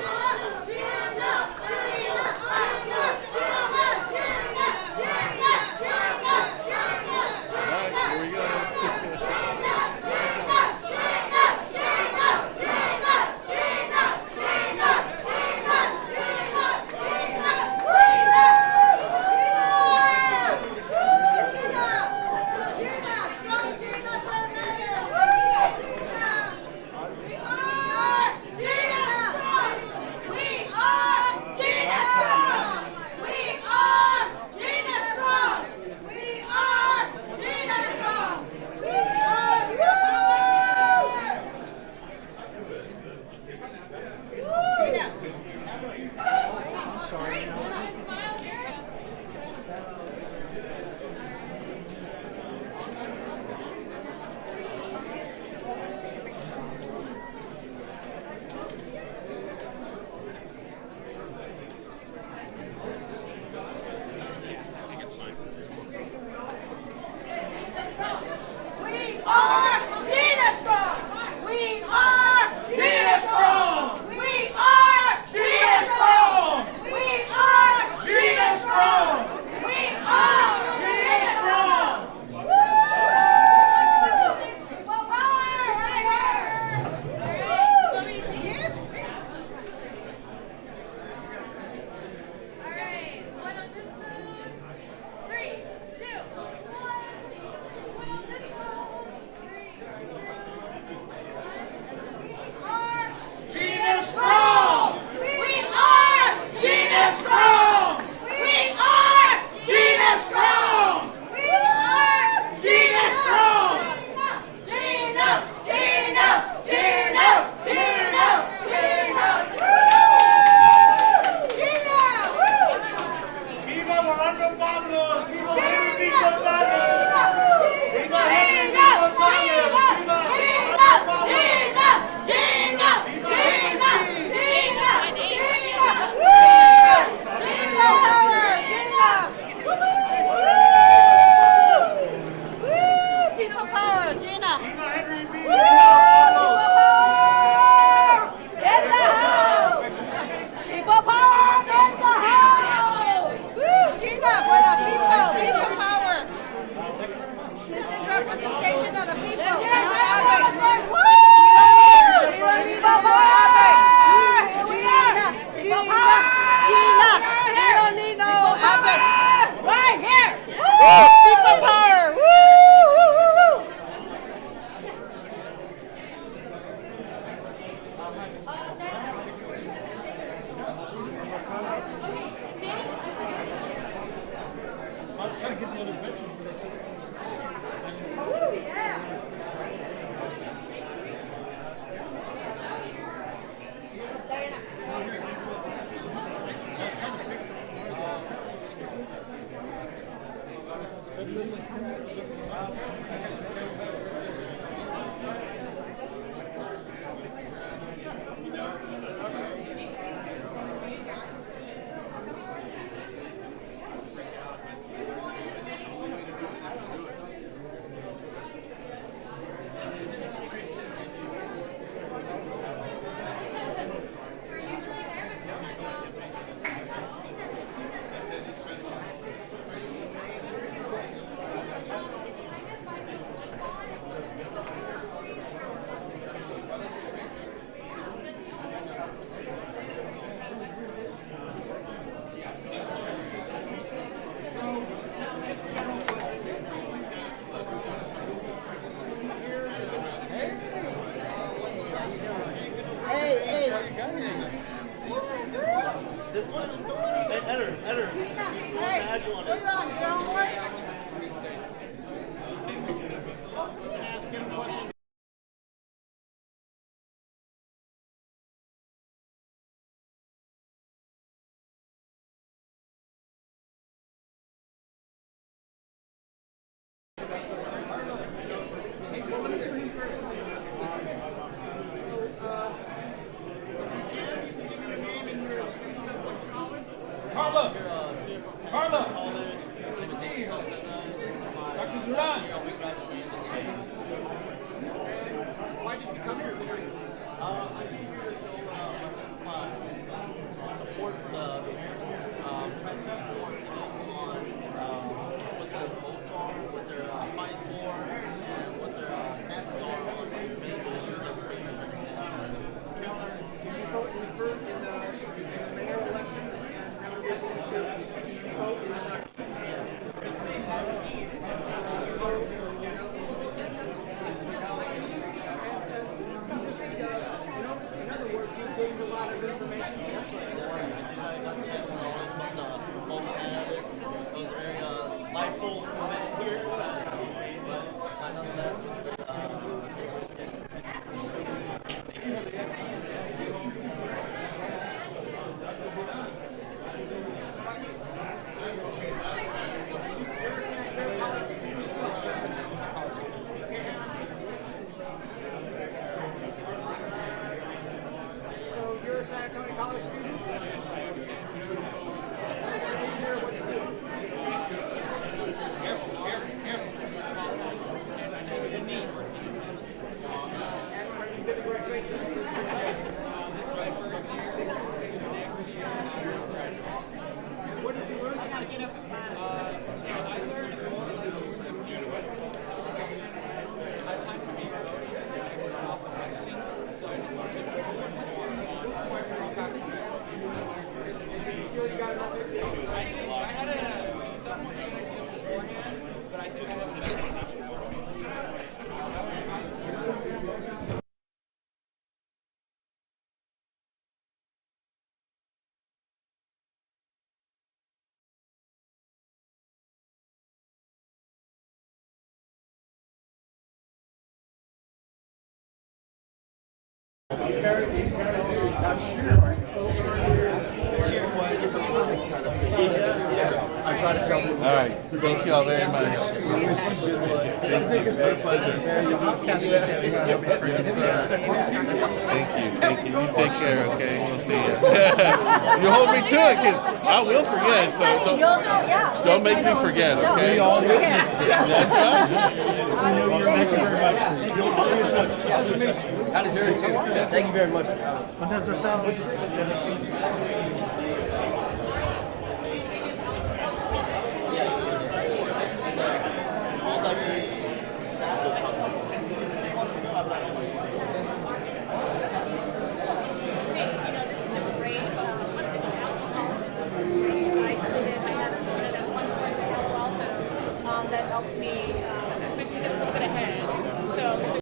All right. Thank you all very much. Thank you. My pleasure. Thank you. Thank you. You take care, okay? We'll see you. You hold me to it, because I will forget. So don't make me forget, okay? That's right. Thank you very much. How does it? Thank you very much.